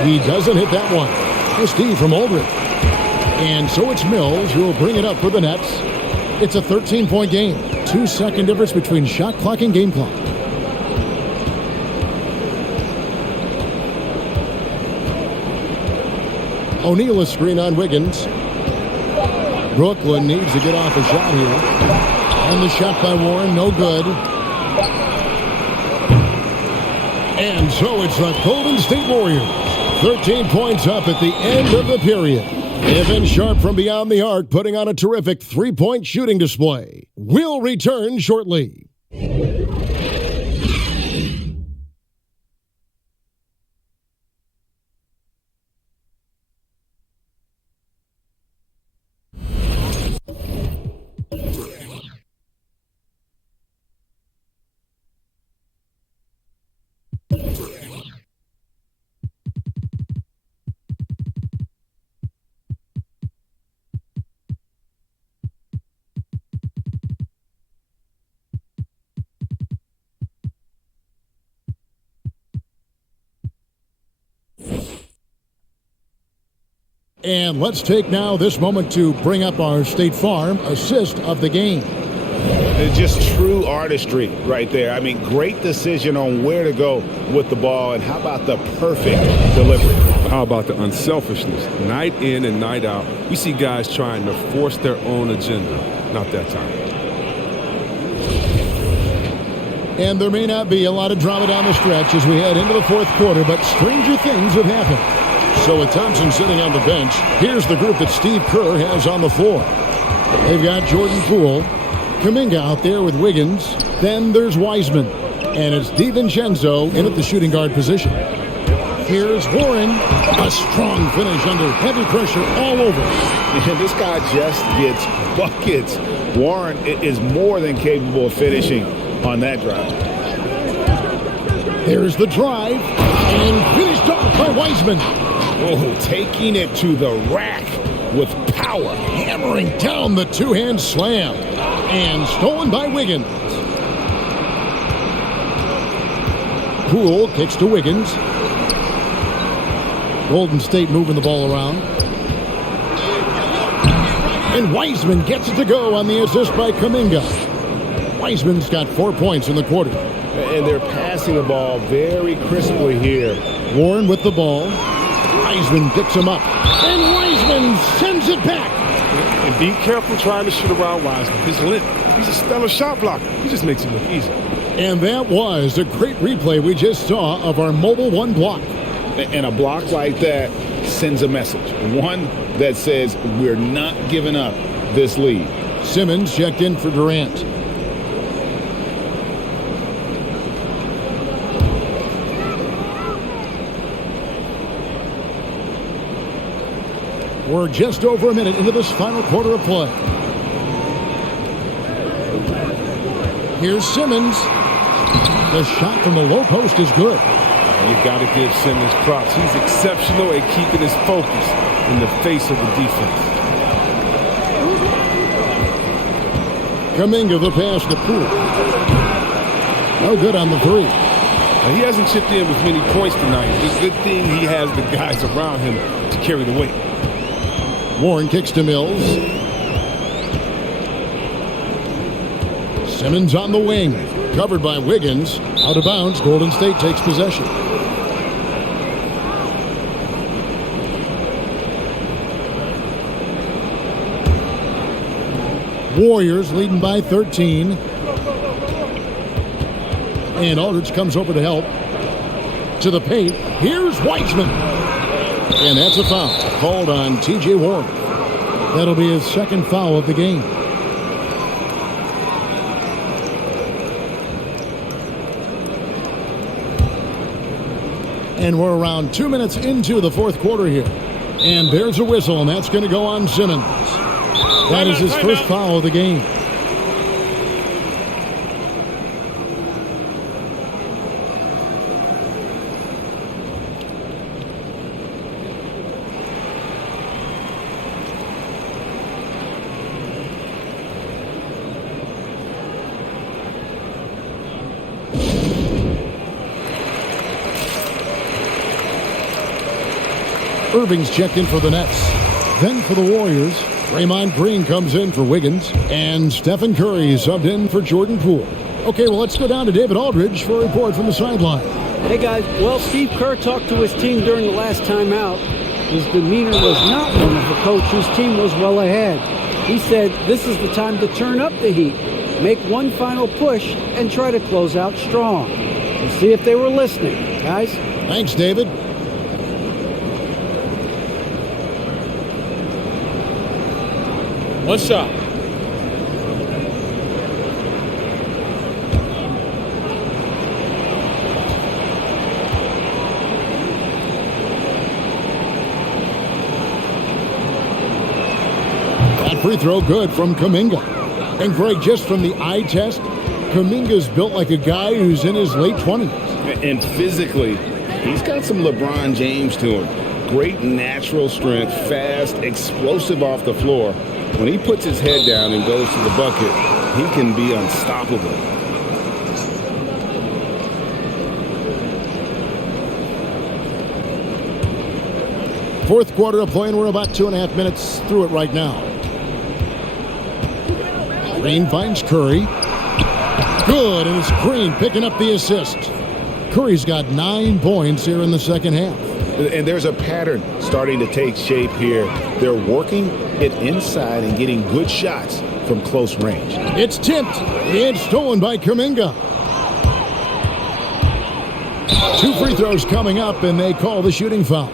He doesn't hit that one. A steal from Aldridge. And so it's Mills who will bring it up for the Nets. It's a 13-point game. 2-second difference between shot clock and game clock. O'Neal a screen on Wiggins. Brooklyn needs to get off a shot here. And the shot by Warren, no good. And so it's the Golden State Warriors. 13 points up at the end of the period. Evan Sharp from beyond the arc putting on a terrific three-point shooting display. We'll return shortly. And let's take now this moment to bring up our State Farm assist of the game. It's just true artistry right there. I mean, great decision on where to go with the ball, and how about the perfect delivery? How about the unselfishness? Night in and night out, we see guys trying to force their own agenda. Not that time. And there may not be a lot of drama down the stretch as we head into the fourth quarter, but stranger things have happened. So with Thompson sitting on the bench, here's the group that Steve Kerr has on the floor. They've got Jordan Poole, Kuminga out there with Wiggins. Then there's Wiseman. And it's DiVincenzo in at the shooting guard position. Here's Warren. A strong finish under heavy pressure all over. And this guy just gets buckets. Warren is more than capable of finishing on that drive. There's the drive. And finished off by Wiseman. Oh, taking it to the rack with power. Hammering down the two-hand slam. And stolen by Wiggins. Poole kicks to Wiggins. Golden State moving the ball around. And Wiseman gets it to go on the assist by Kuminga. Wiseman's got 4 points in the quarter. And they're passing the ball very crisply here. Warren with the ball. Wiseman picks him up. And Wiseman sends it back. And be careful trying to shoot around Wiseman. He's lit. He's a stellar shot blocker. He just makes it look easy. And that was a great replay we just saw of our Mobile One block. And a block like that sends a message. One that says we're not giving up this lead. Simmons checked in for Durant. We're just over a minute into this final quarter of play. Here's Simmons. The shot from the low post is good. You got to give Simmons props. He's exceptional at keeping his focus in the face of the defense. Kuminga the pass to Poole. No good on the three. Now, he hasn't chipped in with many points tonight. It's a good thing he has the guys around him to carry the weight. Warren kicks to Mills. Simmons on the wing. Covered by Wiggins. Out of bounds. Golden State takes possession. Warriors leading by 13. And Aldridge comes over to help. To the paint. Here's Wiseman. And that's a foul called on T.J. Warren. That'll be his second foul of the game. And we're around 2 minutes into the fourth quarter here. And there's a whistle, and that's going to go on Simmons. That is his first foul of the game. Irving's checked in for the Nets. Then for the Warriors, Draymond Green comes in for Wiggins. And Stephen Curry subbed in for Jordan Poole. Okay, well, let's go down to David Aldridge for a report from the sideline. Hey, guys. Well, Steve Kerr talked to his team during the last timeout. His demeanor was not one of a coach whose team was well ahead. He said this is the time to turn up the heat, make one final push, and try to close out strong. We'll see if they were listening, guys. Thanks, David. One shot. That free throw good from Kuminga. And Greg, just from the eye test, Kuminga's built like a guy who's in his late 20s. And physically, he's got some LeBron James to him. Great natural strength, fast, explosive off the floor. When he puts his head down and goes to the bucket, he can be unstoppable. Fourth quarter of play, and we're about 2.5 minutes through it right now. Green finds Curry. Good, and it's Green picking up the assist. Curry's got 9 points here in the second half. And there's a pattern starting to take shape here. They're working it inside and getting good shots from close range. It's tipped. It's stolen by Kuminga. 2 free throws coming up, and they call the shooting foul.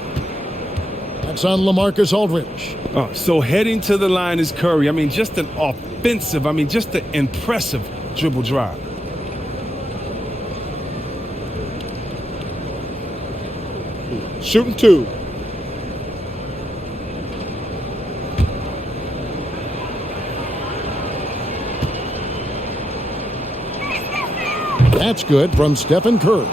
That's on LaMarcus Aldridge. So heading to the line is Curry. I mean, just an offensive, just an impressive dribble drive. Shooting 2. That's good from Stephen Curry.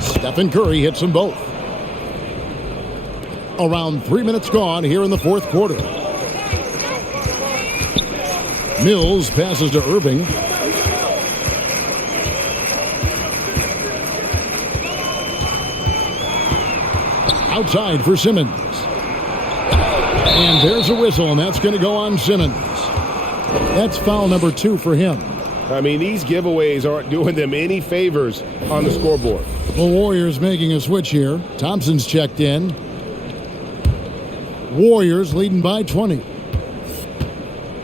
Stephen Curry hits them both. Around 3 minutes gone here in the fourth quarter. Mills passes to Irving. Outside for Simmons. And there's a whistle, and that's going to go on Simmons. That's foul number 2 for him. I mean, these giveaways aren't doing them any favors on the scoreboard. The Warriors making a switch here. Thompson's checked in. Warriors leading by 20.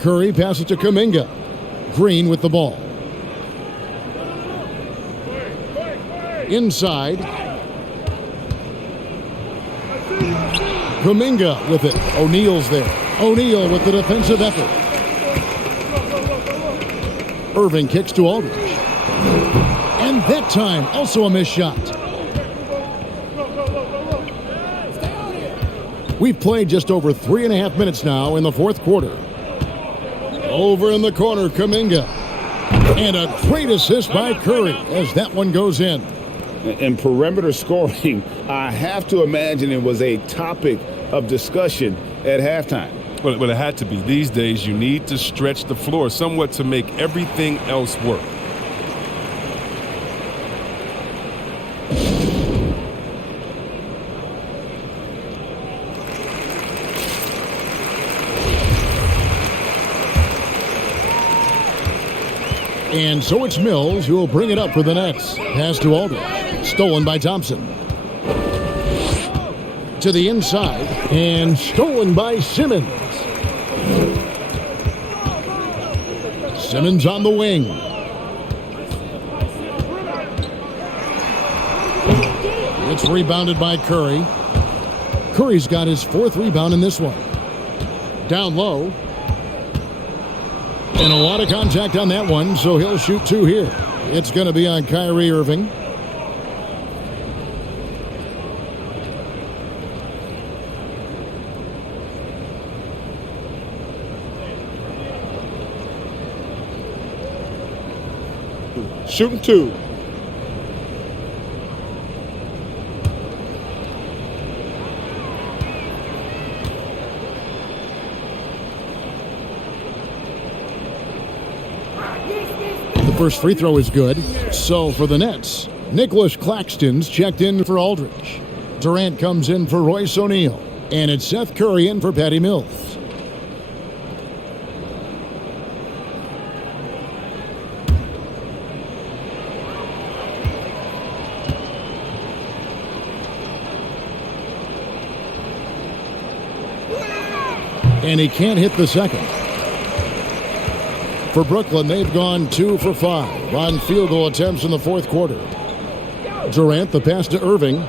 Curry passes to Kuminga. Green with the ball. Inside. Kuminga with it. O'Neal's there. O'Neal with the defensive effort. Irving kicks to Aldridge. And that time, also a missed shot. We've played just over 3.5 minutes now in the fourth quarter. Over in the corner, Kuminga. And a great assist by Curry as that one goes in. And perimeter scoring, I have to imagine it was a topic of discussion at halftime. Well, it had to be. These days, you need to stretch the floor somewhat to make everything else work. And so it's Mills who will bring it up for the Nets. Pass to Aldridge. Stolen by Thompson. To the inside. And stolen by Simmons. Simmons on the wing. It's rebounded by Curry. Curry's got his 4th rebound in this one. Down low. And a lot of contact on that one, so he'll shoot 2 here. It's going to be on Kyrie Irving. Shooting 2. The first free throw is good. So for the Nets, Nicholas Claxton's checked in for Aldridge. Durant comes in for Royce O'Neal. And it's Seth Curry in for Patty Mills. And he can't hit the second. For Brooklyn, they've gone 2 for 5 on field goal attempts in the fourth quarter. Durant, the pass to Irving.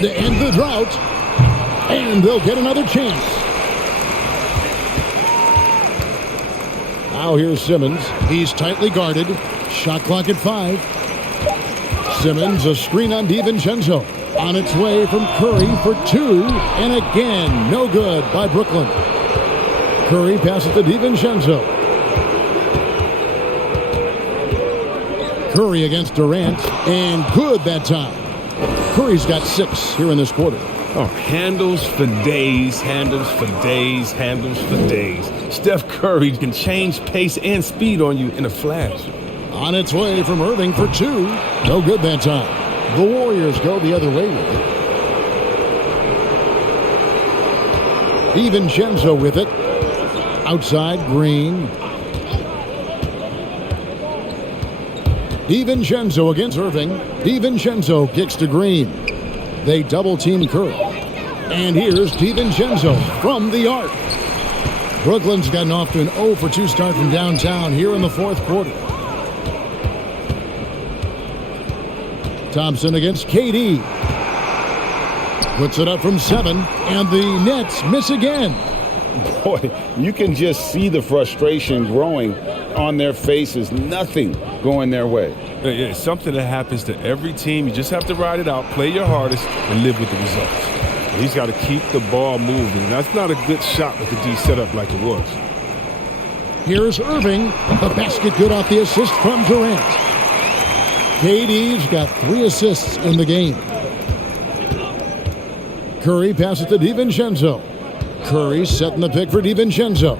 To end the drought. And they'll get another chance. Now here's Simmons. He's tightly guarded. Shot clock at 5. Simmons, a screen on DiVincenzo. On its way from Curry for 2. And again, no good by Brooklyn. Curry passes to DiVincenzo. Curry against Durant, and good that time. Curry's got 6 here in this quarter. Oh, handles for days, handles for days, handles for days. Steph Curry can change pace and speed on you in a flash. On its way from Irving for 2. No good that time. The Warriors go the other way with it. DiVincenzo with it. Outside, Green. DiVincenzo against Irving. DiVincenzo kicks to Green. They double-team Curry. And here's DiVincenzo from the arc. Brooklyn's gotten off to an 0 for 2 start from downtown here in the fourth quarter. Thompson against KD. Puts it up from 7, and the Nets miss again. Boy, you can just see the frustration growing on their faces. Nothing going their way. It's something that happens to every team. You just have to ride it out, play your hardest, and live with the results. He's got to keep the ball moving. That's not a good shot with the D set up like it was. Here's Irving. The basket good off the assist from Durant. KD's got 3 assists in the game. Curry passes to DiVincenzo. Curry setting the pick for DiVincenzo.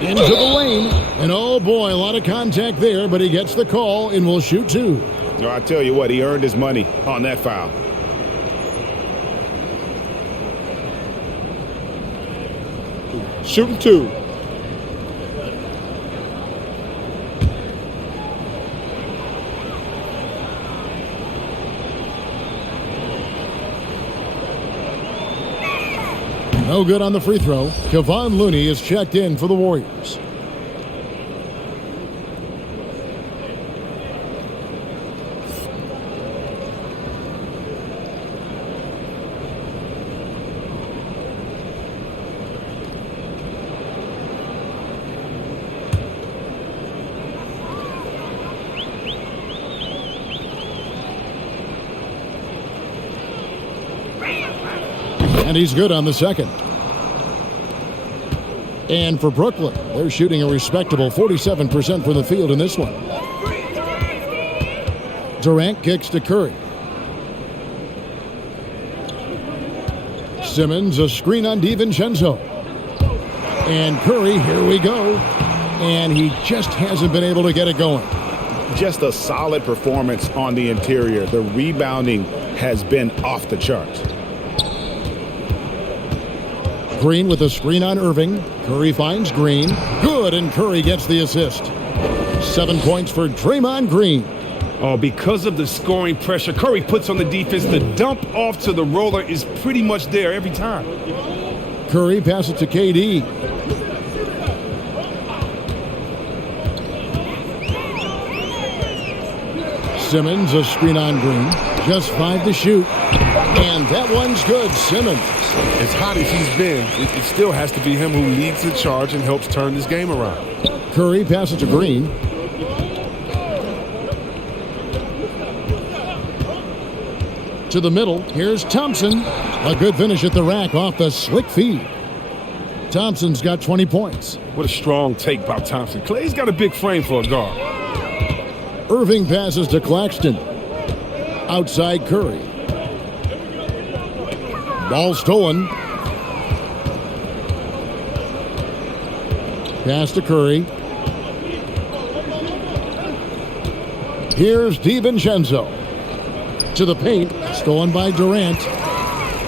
Into the lane. And oh boy, a lot of contact there, but he gets the call and will shoot 2. No, I tell you what, he earned his money on that foul. Shooting 2. No good on the free throw. Kevon Looney is checked in for the Warriors. And he's good on the second. And for Brooklyn, they're shooting a respectable 47% from the field in this one. Durant kicks to Curry. Simmons, a screen on DiVincenzo. And Curry, here we go. And he just hasn't been able to get it going. Just a solid performance on the interior. The rebounding has been off the charts. Green with a screen on Irving. Curry finds Green. Good, and Curry gets the assist. 7 points for Draymond Green. Oh, because of the scoring pressure Curry puts on the defense, the dump off to the roller is pretty much there every time. Curry passes to KD. Simmons, a screen on Green. Just 5 to shoot. And that one's good. Simmons. As hot as he's been, it still has to be him who leads the charge and helps turn this game around. Curry passes to Green. To the middle. Here's Thompson. A good finish at the rack off the slick feed. Thompson's got 20 points. What a strong take by Thompson. Clay's got a big frame for a guard. Irving passes to Claxton. Outside Curry. Ball stolen. Pass to Curry. Here's DiVincenzo. To the paint. Stolen by Durant.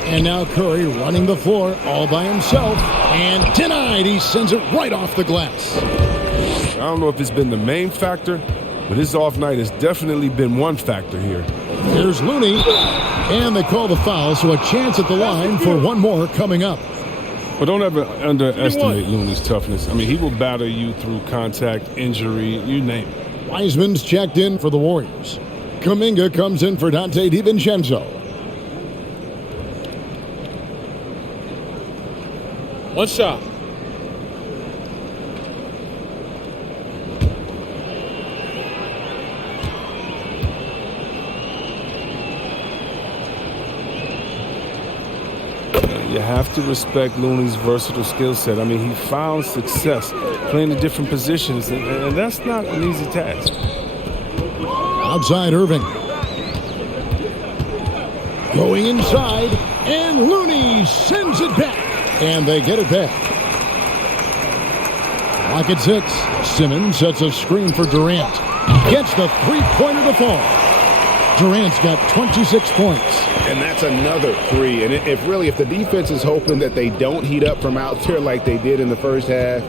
And now Curry running the floor all by himself. And denied. He sends it right off the glass. I don't know if it's been the main factor, but his off night has definitely been one factor here. Here's Looney. And they call the foul, so a chance at the line for one more coming up. But don't ever underestimate Looney's toughness. I mean, he will batter you through contact, injury, you name it. Wiseman's checked in for the Warriors. Kuminga comes in for Dante DiVincenzo. One shot. You have to respect Looney's versatile skill set. I mean, he found success playing the different positions, and that's not an easy task. Outside Irving. Going inside, and Looney sends it back. And they get it back. Lock at 6. Simmons sets a screen for Durant. Gets the three-pointer to fall. Durant's got 26 points. And that's another 3. And if the defense is hoping that they don't heat up from out there like they did in the first half,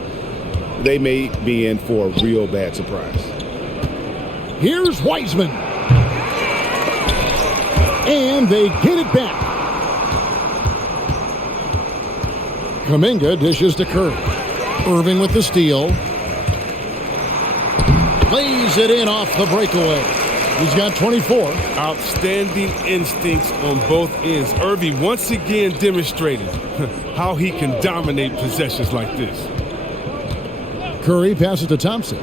they may be in for a real bad surprise. Here's Wiseman. And they get it back. Kuminga dishes to Curry. Irving with the steal. Lays it in off the breakaway. He's got 24. Outstanding instincts on both ends. Irving once again demonstrated how he can dominate possessions like this. Curry passes to Thompson.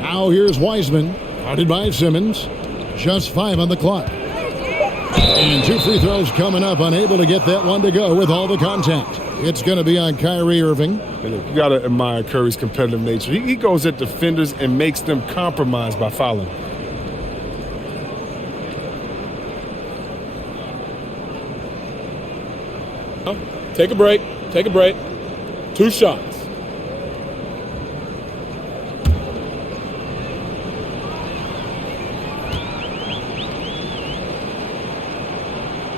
Now here's Wiseman. Guarded by Simmons. Just 5 on the clock. And 2 free throws coming up. Unable to get that one to go with all the contact. It's going to be on Kyrie Irving. You got to admire Curry's competitive nature. He goes at defenders and makes them compromise by fouling. Take a break. Take a break. 2 shots.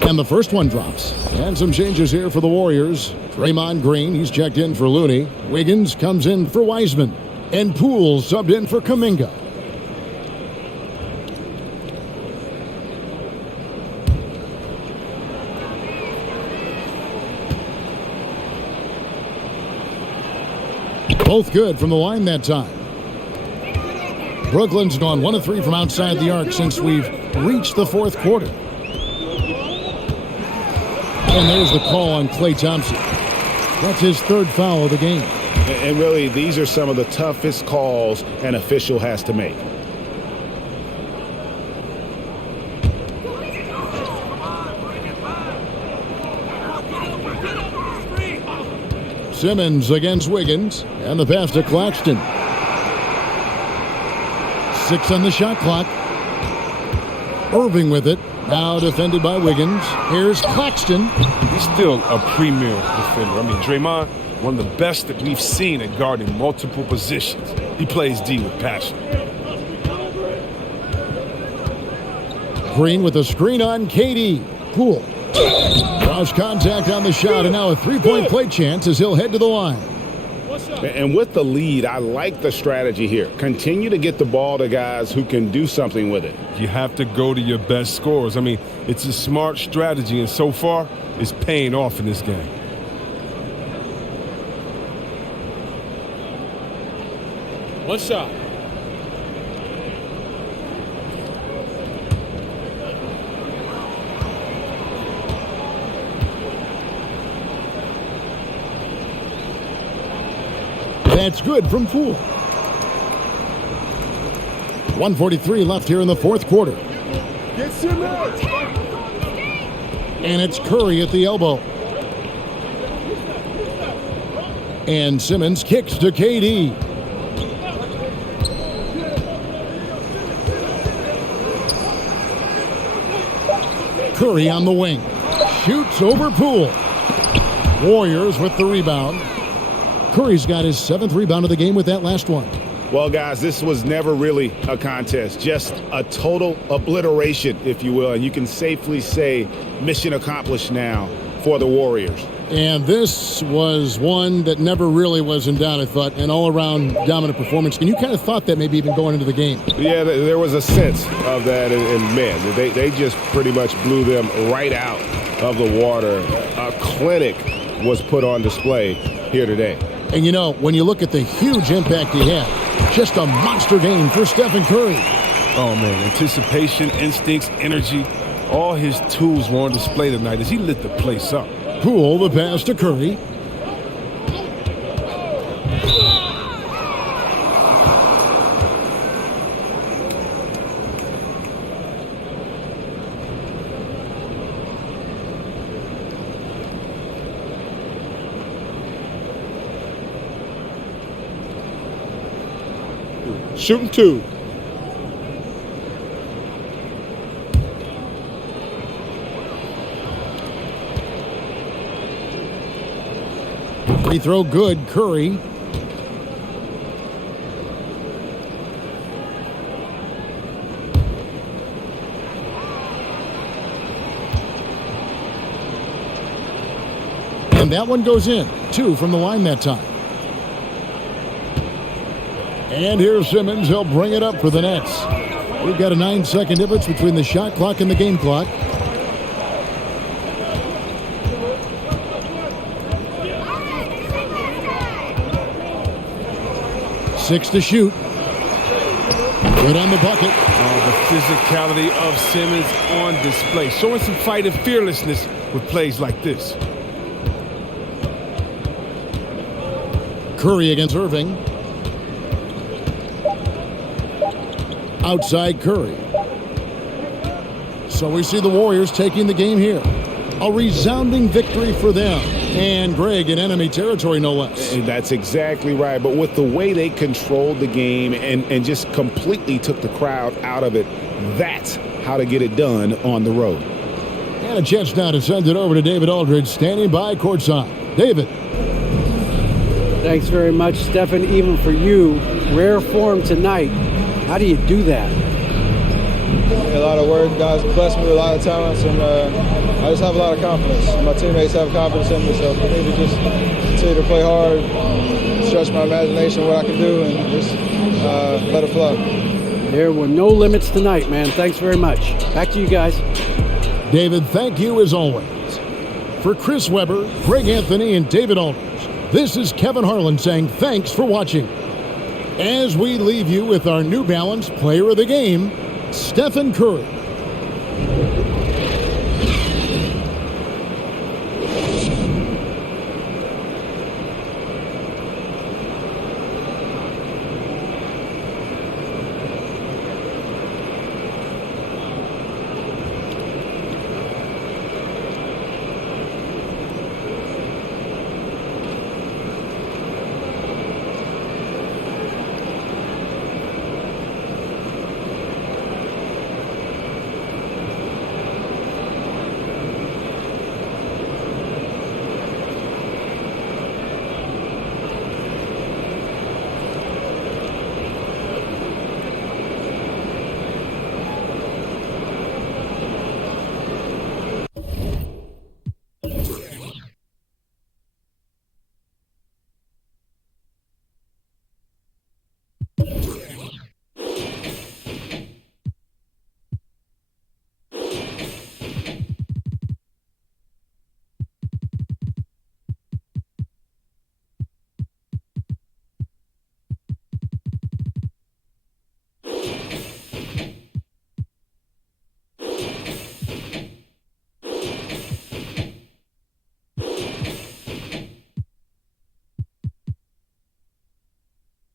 And the first one drops. And some changes here for the Warriors. Draymond Green, he's checked in for Looney. Wiggins comes in for Wiseman. And Poole subbed in for Kuminga. Both good from the line that time. Brooklyn's gone 1 of 3 from outside the arc since we've reached the fourth quarter. And there's the call on Klay Thompson. That's his third foul of the game. And really, these are some of the toughest calls an official has to make. Simmons against Wiggins, and the pass to Claxton. 6 on the shot clock. Irving with it. Now defended by Wiggins. Here's Claxton. He's still a premier defender. I mean, Draymond, one of the best that we've seen at guarding multiple positions. He plays D with passion. Green with a screen on KD. Poole. Draws contact on the shot, and now a three-point play chance as he'll head to the line. And with the lead, I like the strategy here. Continue to get the ball to guys who can do something with it. You have to go to your best scorers. I mean, it's a smart strategy, and so far, it's paying off in this game. One shot. That's good from Poole. 1:43 left here in the fourth quarter. And it's Curry at the elbow. And Simmons kicks to KD. Curry on the wing. Shoots over Poole. Warriors with the rebound. Curry's got his 7th rebound of the game with that last one. Well, guys, this was never really a contest, just a total obliteration, if you will. And you can safely say mission accomplished now for the Warriors. And this was one that never really was in doubt, I thought, an all-around dominant performance. And you kind of thought that maybe even going into the game. Yeah, there was a sense of that, and man, they just pretty much blew them right out of the water. A clinic was put on display here today. And, you know, when you look at the huge impact he had, just a monster game for Stephen Curry. Oh, man, anticipation, instincts, energy, all his tools were on display tonight as he lit the place up. Poole, the pass to Curry. Shooting 2. Free throw good, Curry. And that one goes in. 2 from the line that time. And here's Simmons. He'll bring it up for the Nets. We've got a 9-second difference between the shot clock and the game clock. Six to shoot. Good on the bucket. Oh, the physicality of Simmons on display. Showing some fight and fearlessness with plays like this. Curry against Irving. Outside Curry. So we see the Warriors taking the game here. A resounding victory for them. And Greg in enemy territory, no less. And that's exactly right. But with the way they controlled the game and just completely took the crowd out of it, that's how to get it done on the road. And a chance now to send it over to David Aldridge, standing by courtside. David. Thanks very much, Stephen. Even for you, rare form tonight. How do you do that? A lot of work. Guys blessed me with a lot of talents, and I just have a lot of confidence. My teammates have confidence in me, so for me to just continue to play hard, stretch my imagination, what I can do, and just let it flow. There were no limits tonight, man. Thanks very much. Back to you guys. David, thank you as always. For Chris Webber, Greg Anthony, and David Aldridge, This is Kevin Harlan saying thanks for watching. As we leave you with our New Balance Player of the Game, Stephen Curry.